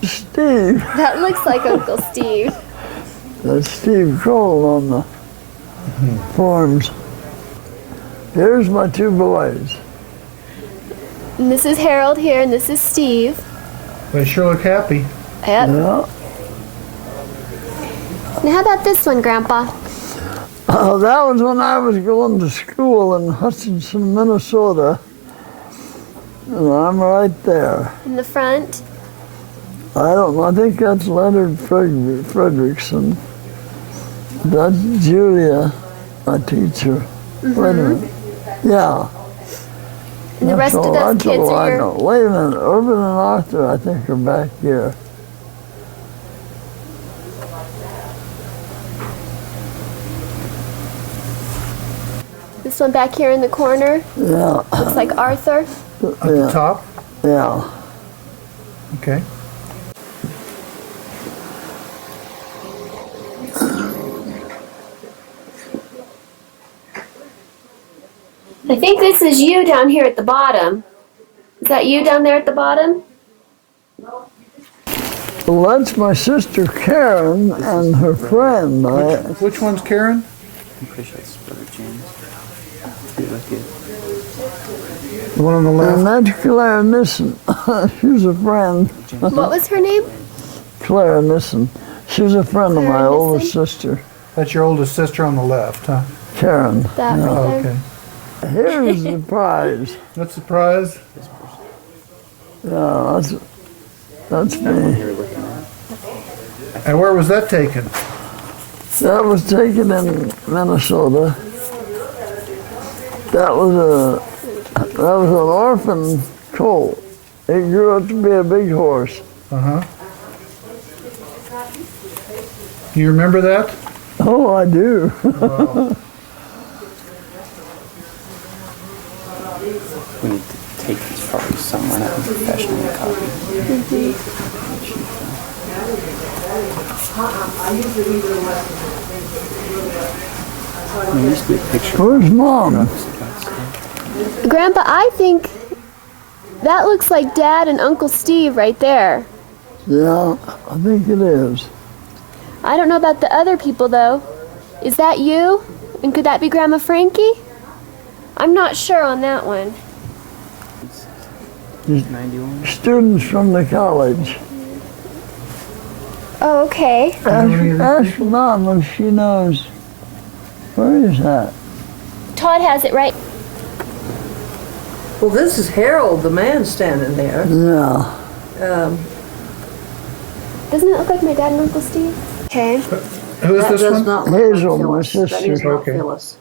cute? Steve. That looks like Uncle Steve. That's Steve Cole on the forms. Here's my 2 boys. And this is Harold here and this is Steve. They sure look happy. Yep. Yeah. Now how about this one, Grandpa? Oh, that was when I was going to school in Hutchinson, Minnesota. And I'm right there. In the front. I don't know, I think that's Leonard Fredrickson. That's Julia, my teacher. Wait a minute. Yeah. And the rest of those That's kids all are I your... know. Wait a minute, Urban and Arthur, I think, are back here. This one back here in the corner. Yeah, Looks like Arthur. At the yeah, top? yeah. Okay. I think this is you down here at the bottom. Is that you down there at the bottom? Well, that's my sister Karen and her friend. Which one's Karen? I'm pretty sure it's Brother James. You look good. The one on the And left? that's Claire Nissen. She's a friend. What was her name? Claire Nissen. She's a friend of my Claire oldest Nissen? sister, That's your oldest sister on the left, huh? Karen. That Yeah. right there. Okay. Here's the prize. What's the prize? Yeah, that's me. You're looking at. And where was that taken? That was taken in Minnesota. That was an orphan colt. It grew up to be a big horse. Uh-huh. Do you remember that? Oh, I do. Wow. We need to take these probably somewhere and have a professional copy. There used to be a picture. Where's Mom? Grandpa, I think that looks like Dad and Uncle Steve right there. Yeah, I think it is. I don't know about the other people, though. Is that you? And could that be Grandma Frankie? I'm not sure on that one. 91. Students from the college. Oh, okay. Ask Mom if she knows. Where is that? Todd has it right. Well, this is Harold, the man standing there. Yeah. Doesn't it look like my dad and Uncle Steve? Okay. Who is That this does one? not look Hazel, like my Phyllis. That is sister. not Okay. Phyllis.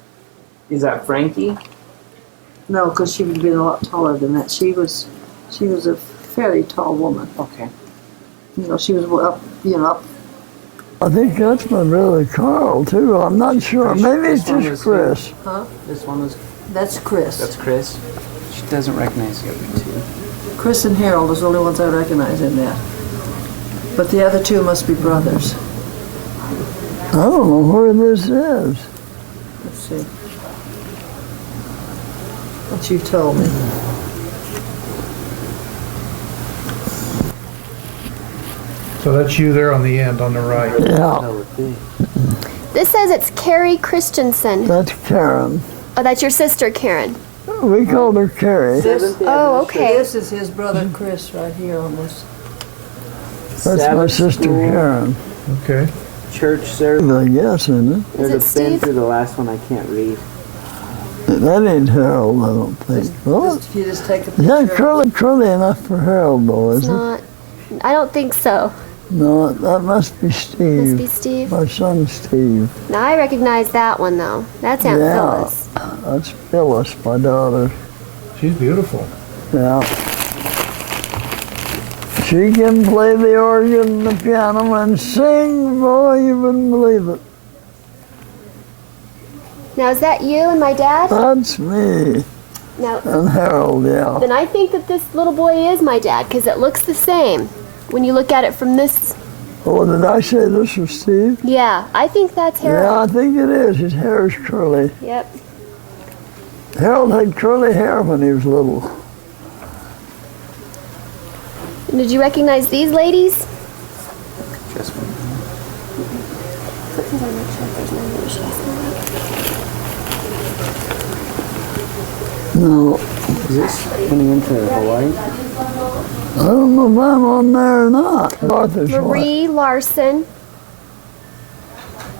Is that Frankie? No, because she would have been a lot taller than that. She was a fairly tall woman. Okay. You know, she was up, up. I think that's my brother Carl, too. I'm not sure. Maybe it's This one just was Chris. Huh? This one was. That's Chris. That's Chris. She doesn't recognize the other two. Chris and Harold is the only ones I recognize in that. But the other two must be brothers. I don't know where this is. Let's see. What you told me. So that's you there on the end, on the right. Yeah, That would be. This says it's Carrie Christensen. that's Karen. Oh, that's your sister, Karen. We called her Carrie. Oh, okay. This is his brother Chris right here on this. That's my Sabbath sister school, Karen. Okay. Church service. I guess, isn't it? There's it a bin Steve? through the last one I can't read. That ain't Harold, I don't think. Well, Just, if you just take a is picture. that of it. curly enough for Harold, though, It's isn't it? not. I don't think so. No, that must be Must Steve. be Steve. My son Steve. Now I recognize that one though. That's Aunt Yeah. Phyllis. That's Phyllis, my daughter. She's beautiful. Yeah. She can play the organ and the piano and sing, boy, you wouldn't believe it. Now is that you and my dad? That's me Now and Harold, yeah. then I think that this little boy is my dad because it looks the same when you look at it from this. Oh, did I say this was Steve? Yeah, I think that's Yeah, Harold. I think it is. His hair is curly. Yep. Harold had curly hair when he was little. Did you recognize these ladies? Just one. No, Is this when you went to Hawaii? I don't know if I'm on there or not. Arthur's wife. Marie Larson,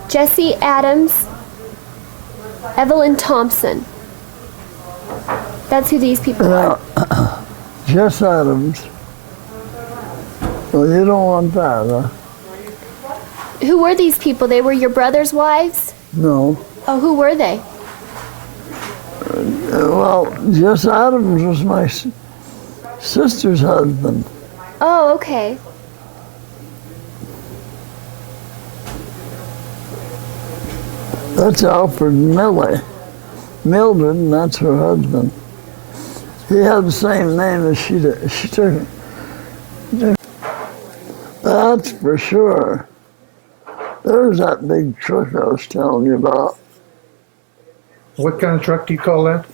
Jesse Adams, Evelyn Thompson. That's who these people are. Yeah, Jess Adams. Well, you don't want that, huh? Who were these people? They were your brother's wives? No. Oh, who were they? Well, Jess Adams was my sister's husband. Oh, okay. That's Alfred Millie. Mildred, and that's her husband. He had the same name as she did. She took it. That's for sure. There's that big truck I was telling you about. What kind of truck do you call that?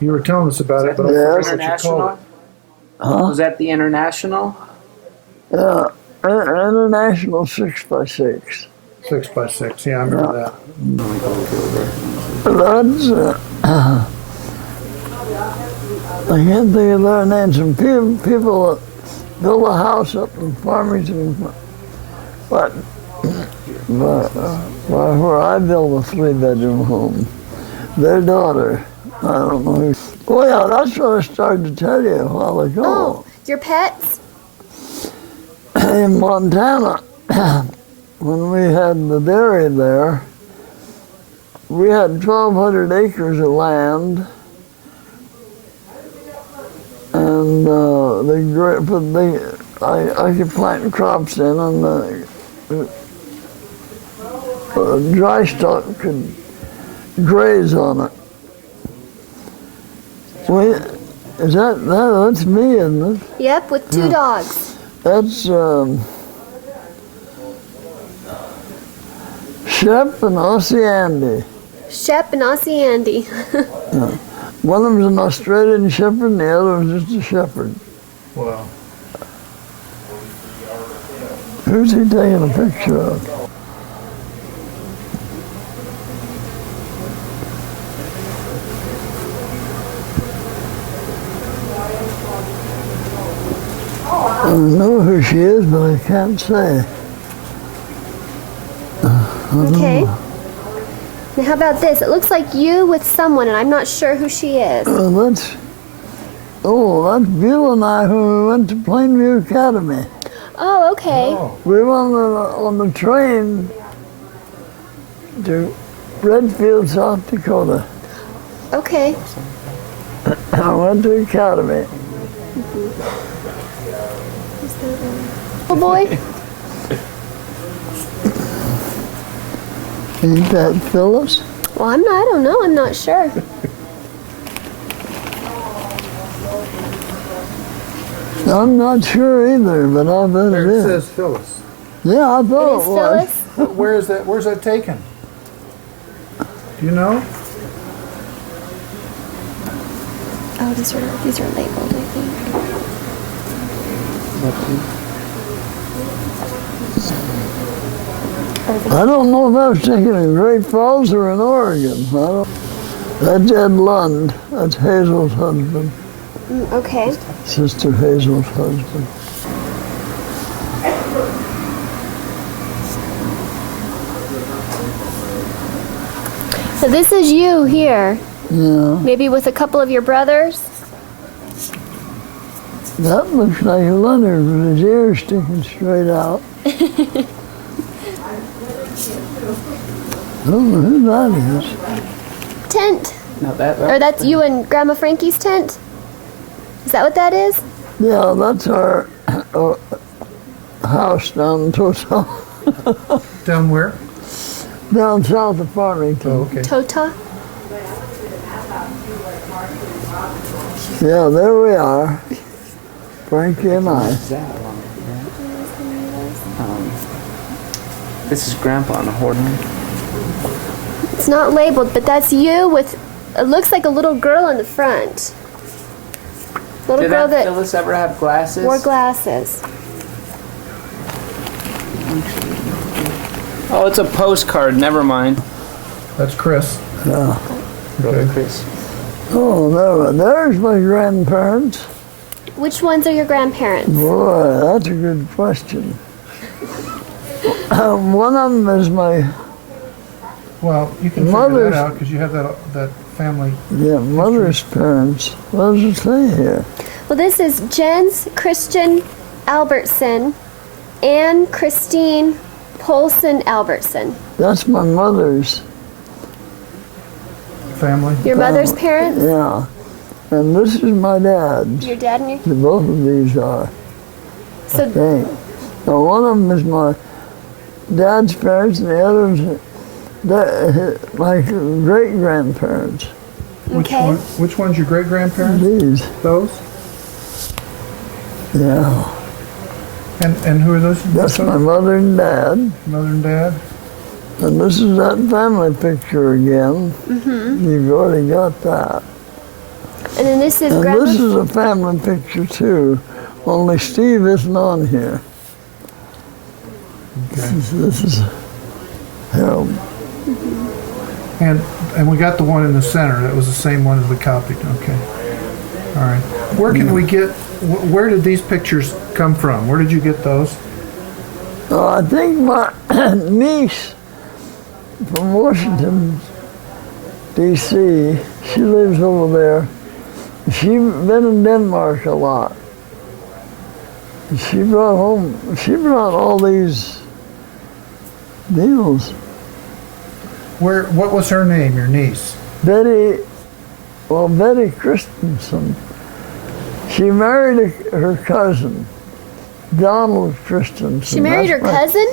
You were telling us about it, but I Yes. forgot what you called it. Huh? Was that the International? Yeah, International 6x6. 6x6, yeah, I remember that. That's, I can't think of their names. Some people that built a house up in Farmington, but where I built a 3-bedroom home. Their daughter, I don't know who. Oh yeah, that's what I started to tell you a while ago. Oh, your pets? In Montana, when we had the dairy there, we had 1,200 acres of land, and I could plant crops in, and the dry stock could graze on it. Wait, that's me, isn't it? Yep, with two dogs. That's Shep and Aussie Andy. Shep and Aussie Andy. One of them's an Australian shepherd, and the other was just a shepherd. Wow. Who's he taking a picture of? I know who she is, but I can't say. Okay. Now how about this? It looks like you with someone, and I'm not sure who she is. That's Bill and I when we went to Plainview Academy. Oh, okay. Oh, We were on the train to Redfield, South Dakota. Okay. I went to Academy. Oh boy. Ain't that Phyllis? Well, I don't know. I'm not sure. I'm not sure either, but I bet there it it is. says Phyllis. Yeah, I It thought is it was. Phyllis. Where is that? Where's that taken? Do you know? Oh, these are labeled, I think. I don't know if I was taken in Great Falls or in Oregon. That's Ed Lund. That's Hazel's husband. Okay. Sister Hazel's husband. So this is you here. Yeah, Maybe with a couple of your brothers. that looks like Leonard with his ears sticking straight out. I don't know who that is. Tent. No, that. Or that's you and Grandma Frankie's tent? Is that what that is? Yeah, that's our house down in Total, Down where? down south of Farmington. Oh, okay. Tota? Yeah, there we are. Frankie and I. Is that one? This is Grandpa on a horn. It's not labeled, but that's you with, it looks like a little girl in the front. Little Did girl that Phyllis ever have glasses? wore glasses. Oh, it's a postcard. Never mind. That's Chris. Yeah. Brother Chris. Oh, there's my grandparents. Which ones are your grandparents? Boy, that's a good question. One of them is my Well, you can figure Mother's- that out because you have that family. mother's parents. What does it say here? Well, this is Jens Christian Albertson and Christine Polson Albertson. That's my mother's. Family. Your mother's parents? Yeah. And this is my dad's. Your dad and your... Both of these are. So, Okay. Now, one of them is my dad's parents, and the other is my great-grandparents. okay. Which one's your great grandparents? These. Those. Yeah. And who are those? That's my mother and dad. Mother and dad. And this is that family picture again. Mm-hmm. You've already got that. And then this is And Grandma... this is a family picture too, only Steve isn't on here. Okay. This is Harold. And we got the one in the center. That was the same one as we copied. Okay. All right. Where can we get? Where did these pictures come from? Where did you get those? I think my niece from Washington, D.C., she lives over there. She's been in Denmark a lot. She brought all these deals. What was her name? Your niece? Betty Christensen. She married her cousin, Donald Christensen. She married her That's cousin?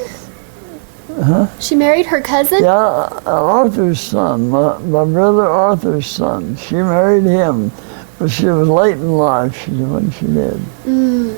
She married her cousin? Yeah, Arthur's son, my brother Arthur's son. She married him, but she was late in life when she did. Mm.